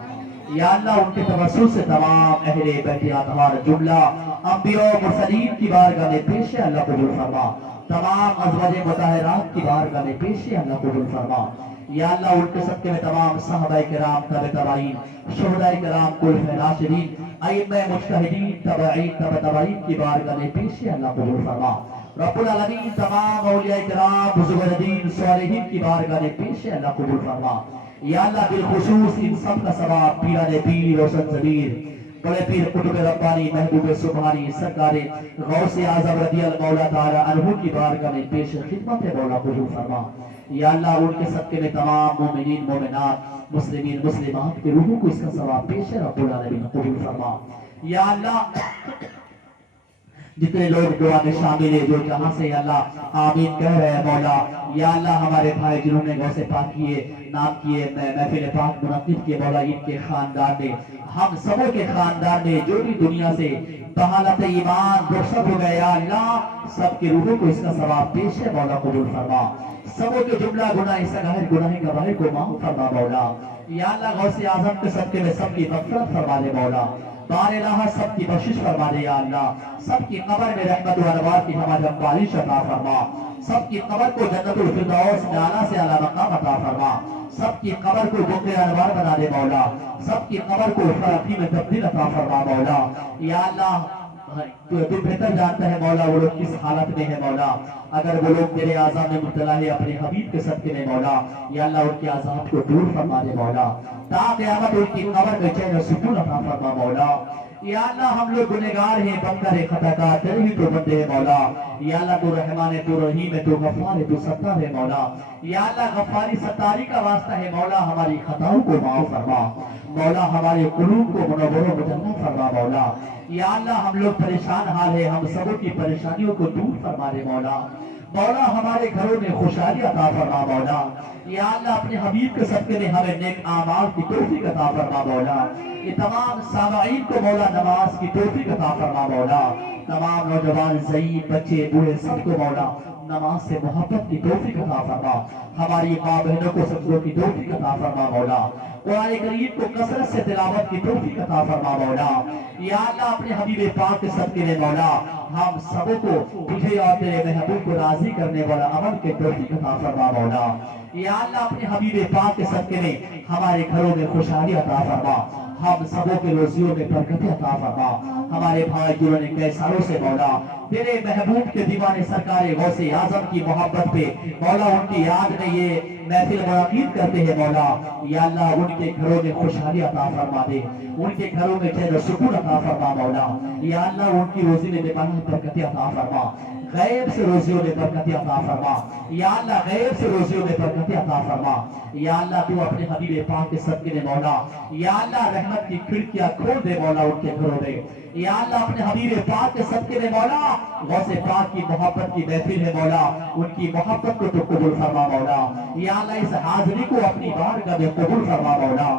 یا اللہ ان کے توسل سے تمام اہل بیت اطہار جملہ انبیاء و مرسلین کی بارگاہ میں پیش ہے اللہ قبول فرما تمام ازواج مطہرات کی بارگاہ میں پیش ہے اللہ قبول فرما یا اللہ ان کے صدقے میں تمام صحابہ کرام تابع تابعین شہداء کرام خلفاء راشدین ائمہ مجتہدین تابعین تبع تابعین کی بارگاہ میں پیش ہے اللہ قبول فرما رب العالمین تمام اولیاء کرام بزرگ دین صالحین کی بارگاہ میں پیش ہے اللہ قبول فرما یا اللہ بالخصوص ان سب کا ثواب پیران پیر روشن ضمیر بڑے پیر قطب ربانی محبوب سبحانی سرکار غوث اعظم رضی اللہ مولا تعالی عنہ کی بارگاہ میں پیش خدمت ہے مولا قبول فرما یا اللہ ان کے صدقے میں تمام مومنین مومنات مسلمین مسلمات کے روحوں کو اس کا ثواب پیش ہے رب العالمین قبول فرما یا اللہ جتنے لوگ دعا میں شامل ہیں جو جہاں سے اللہ آمین کہہ رہے ہیں مولا یا اللہ ہمارے بھائی جنہوں نے غوث پاک کیے نام کیے محفل پاک منعقد کیے مولا ان کے خاندان میں ہم سبوں کے خاندان میں جو بھی دنیا سے بحالت ایمان رخصت ہو گئے یا اللہ سب کے روحوں کو اس کا ثواب پیش ہے مولا قبول فرما سبوں کے جملہ گناہ صغائر گناہ کبائر کو معاف فرما مولا یا اللہ غوث اعظم کے صدقے میں سب کی مغفرت فرما دے مولا بار الہ سب کی بخشش فرما دے یا اللہ سب کی قبر میں رحمت و انوار کی ہمارا بارش عطا فرما سب کی قبر کو جنت الفردوس میں اعلیٰ سے اعلیٰ مقام عطا فرما سب کی قبر کو بقر انوار بنا دے مولا سب کی قبر کو فرقی میں تبدیل عطا فرما مولا یا اللہ تو بہتر جانتا ہے مولا وہ لوگ کس حالت میں ہے مولا اگر وہ لوگ تیرے عذاب میں مبتلا ہے اپنے حبیب کے صدقے میں مولا یا اللہ ان کے عذاب کو دور فرما دے مولا تا قیامت ان کی قبر میں چین و سکون عطا فرما مولا یا اللہ ہم لوگ گنہگار ہیں بنکر خطا کار تیرے ہی تو بندے ہیں مولا یا اللہ تو رحمان ہے تو رحیم ہے تو غفار ہے تو ستار ہے مولا یا اللہ غفاری ستاری کا واسطہ ہے مولا ہماری خطاؤں کو معاف فرما مولا ہمارے قلوب کو منور و مجنہ فرما مولا یا اللہ ہم لوگ پریشان حال ہیں ہم سبوں کی پریشانیوں کو دور فرما دے مولا مولا ہمارے گھروں میں خوشحالی عطا فرما مولا یا اللہ اپنے حبیب کے صدقے میں ہمیں نیک اعمال کی توفیق عطا فرما مولا یہ تمام سامعین کو مولا نماز کی توفیق عطا فرما مولا تمام نوجوان ضعیف بچے بوڑھے سب کو مولا نماز سے محبت کی توفیق عطا فرما ہماری ماں بہنوں کو سبزوں کی توفیق عطا فرما مولا قرآن کریم کو کثرت سے تلاوت کی توفیق عطا فرما مولا. یا اللہ اپنے حبیب پاک کے صدقے میں مولا ہم سبوں کو تجھے اور تیرے محبوب کو راضی کرنے والا عمل کے توفیق عطا فرما مولا. یا اللہ اپنے حبیب پاک کے صدقے میں ہمارے گھروں میں خوشحالی عطا فرما, ہم سبوں کے روزیوں میں برکت عطا فرما. ہمارے بھائی جنہوں نے کئی سالوں سے مولا تیرے محبوب کے دیوانے سرکار غوث اعظم کی محبت پہ مولا ان کی یاد میں یہ محفل منعقد کرتے ہیں مولا. یا اللہ ان کے گھروں میں خوشحالی عطا فرما دے, ان کے گھروں میں چین و سکون عطا فرما مولا. یا اللہ ان کی روزی میں بے برکت عطا فرما, غیب سے روزیوں میں برکت عطا فرما. یا اللہ غیب سے روزیوں میں برکت عطا فرما. یا اللہ تو اپنے حبیب پاک کے صدقے میں مولا یا اللہ رحمت کی کھڑکیاں کھول دے مولا ان کے گھروں میں. یا اللہ اپنے حبیب پاک کے صدقے میں مولا غوث پاک کی محبت کی محفل ہے مولا, ان کی محبت کو تو قبول فرما مولا. یا اللہ اس حاضری کو اپنی بارگاہ میں قبول فرما مولا.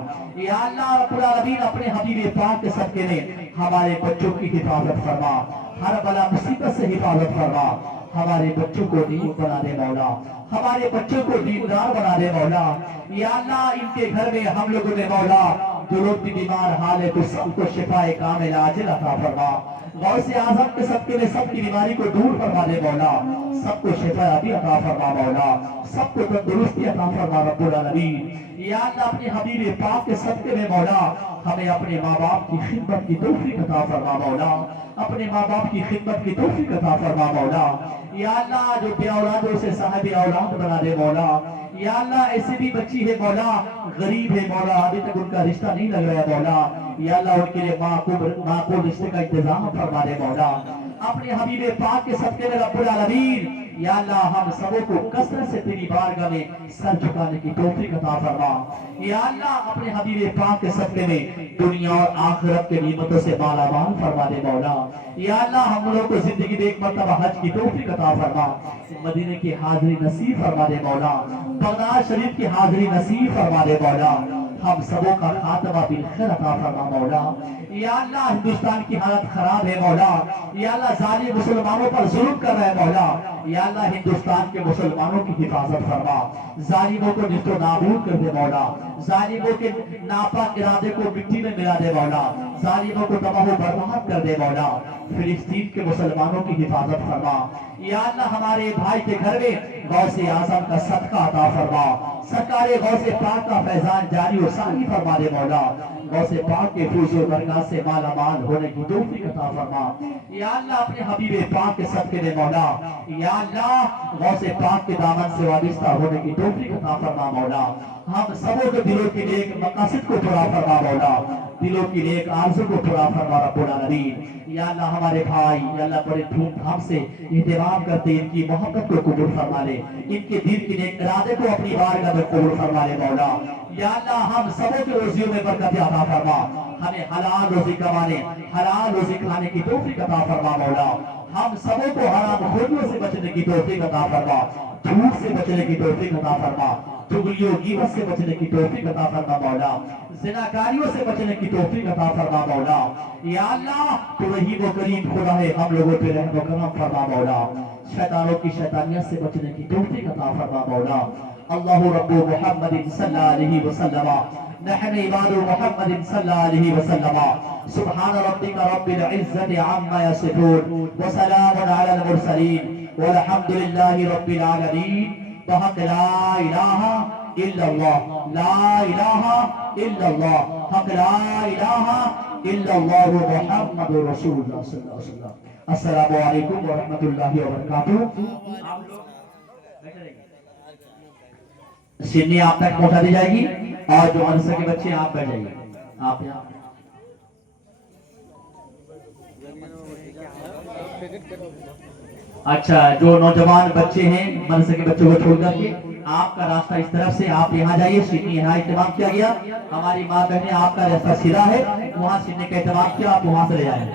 یا اللہ رب العالمین اپنے حبیب پاک کے صدقے میں ہمارے بچوں کی حفاظت فرما, ہر بلا مصیبت سے حفاظت فرما. ہمارے بچوں کو نیک بنا دے مولا, ہمارے بچوں کو دیندار بنا دے مولا. یا اللہ ان کے گھر میں ہم لوگوں نے مولا جو لوگ بھی بیمار حال ہے تو سب کو شفائے کامل عاجل عطا فرما. غوث اعظم کے صدقے میں سب کی بیماری کو دور فرما دے مولا, سب کو شفایابی عطا فرما مولا, سب کو تندرستی عطا فرما رب العالمین. یا اللہ اپنے حبیب پاک کے صدقے میں مولا ہمیں اپنے ماں باپ کی خدمت کی توفیق عطا فرما مولا, اپنے ماں باپ کی خدمت کی توفیق عطا فرما مولا. یا اللہ جو بے اولادوں سے صاحب اولاد بنا دے مولا. یا اللہ ایسے بھی بچی ہے مولا غریب ہے مولا, ابھی تک ان کا رشتہ نہیں لگ رہا ہے مولا. یا اللہ ان کے لیے معقول رشتے کا انتظام فرما دے مولا اپنے حبیب پاک کے صدقے میں رب العالمین. یا اللہ ہم سبوں کو کثرت سے تیری بارگاہ میں سر جھکانے کی توفیق عطا فرما. یا اللہ اپنے حبیب پاک کے صدقے میں دنیا اور آخرت کے نعمتوں سے مالا مال فرما دے مولا. یا اللہ ہم لوگوں کو زندگی میں ایک مرتبہ حج کی توفیق عطا فرما, مدینے کی حاضری نصیب فرما دے مولا, بغداد شریف کی حاضری نصیب فرما دے مولا. ہم سبوں کا خاتمہ بالخیر عطا فرما مولا. یا اللہ ہندوستان کی حالت خراب ہے مولا, یا اللہ ظالم مسلمانوں پر ظلم کر رہے مولا. یا اللہ ہندوستان کے مسلمانوں کی حفاظت فرما, ظالموں کو نیست و نابود کر دے مولا, ظالموں کے ناپاک ارادے کو مٹی میں ملا دے مولا, ظالموں کو تباہ و برباد کر دے مولا. فلسطین کے مسلمانوں کی حفاظت فرما. یا اللہ ہمارے بھائی کے گھر میں غوث اعظم کا صدقہ عطا فرما, سرکار غوث پاک کا فیضان جاری و ساری فرما دے مولا. غوث پاک کے فیض و برکات سے مالا مال ہونے کی توفیق عطا فرما. یا اللہ اپنے حبیب پاک کے صدقے میں مولا یا اللہ غوث پاک کے دامن سے وابستہ ہونے کی توفیق عطا فرما مولا. ہم سبوں کے دلوں کے نیک مقاصد کو پورا فرما مولا, دلوں کی نیک آرزو کو پورا فرما رب العالمین. یا اللہ ہمارے بھائی یا اللہ بڑے دھوم دھام سے اہتمام کرتے ان کی محبت کو قبول فرما لے, ان کے دل کے نیک ارادے کو اپنی بارگاہ میں قبول فرما لے مولا. یا اللہ ہم سبوں کے روزیوں میں برکت عطا فرما, ہمیں حلال روزی کمانے حلال روزی کھانے کی توفیق عطا فرما مولا. ہم سبوں کو حرام خوریوں سے بچنے کی توفیق عطا فرما, جھوٹ سے بچنے کی توفیق عطا فرما, چغلیوں غیبت سے بچنے کی توفیق عطا فرما مولا, زناکاریوں سے بچنے کی توفیق عطا فرما مولا. یا اللہ تو رحیم و کریم خدا ہے, ہم لوگوں پہ رحم و کرم فرما مولا, شیطانوں کی شیطانیت سے بچنے کی توفیق عطا فرما مولا. اللہ رب محمد صلی اللہ علیہ وسلم, نحن عباد محمد صلی اللہ علیہ وسلم, سبحان ربک رب العزت عما یصفون وسلام علی المرسلین والحمد للہ رب العالمین. بحق لا الہ الا اللہ, لا الہ الا اللہ, حق لا الہ الا اللہ محمد رسول اللہ صلی اللہ علیہ وسلم. السلام علیکم ورحمۃ اللہ وبرکاتہ. سنی آپ تک پہنچا دی جائے گی اور جو مدرسہ کے بچے آپ بیٹھ جائیے. آپ یہاں اچھا جو نوجوان بچے ہیں مدرسے کے بچوں کو چھوڑ کر کے آپ کا راستہ اس طرف سے آپ یہاں جائیے. سنی یہاں اہتمام کیا گیا, ہماری ماں بہنیں آپ کا راستہ سیدھا ہے, وہاں سننے کا اہتمام کیا, آپ وہاں سے لے جائیں.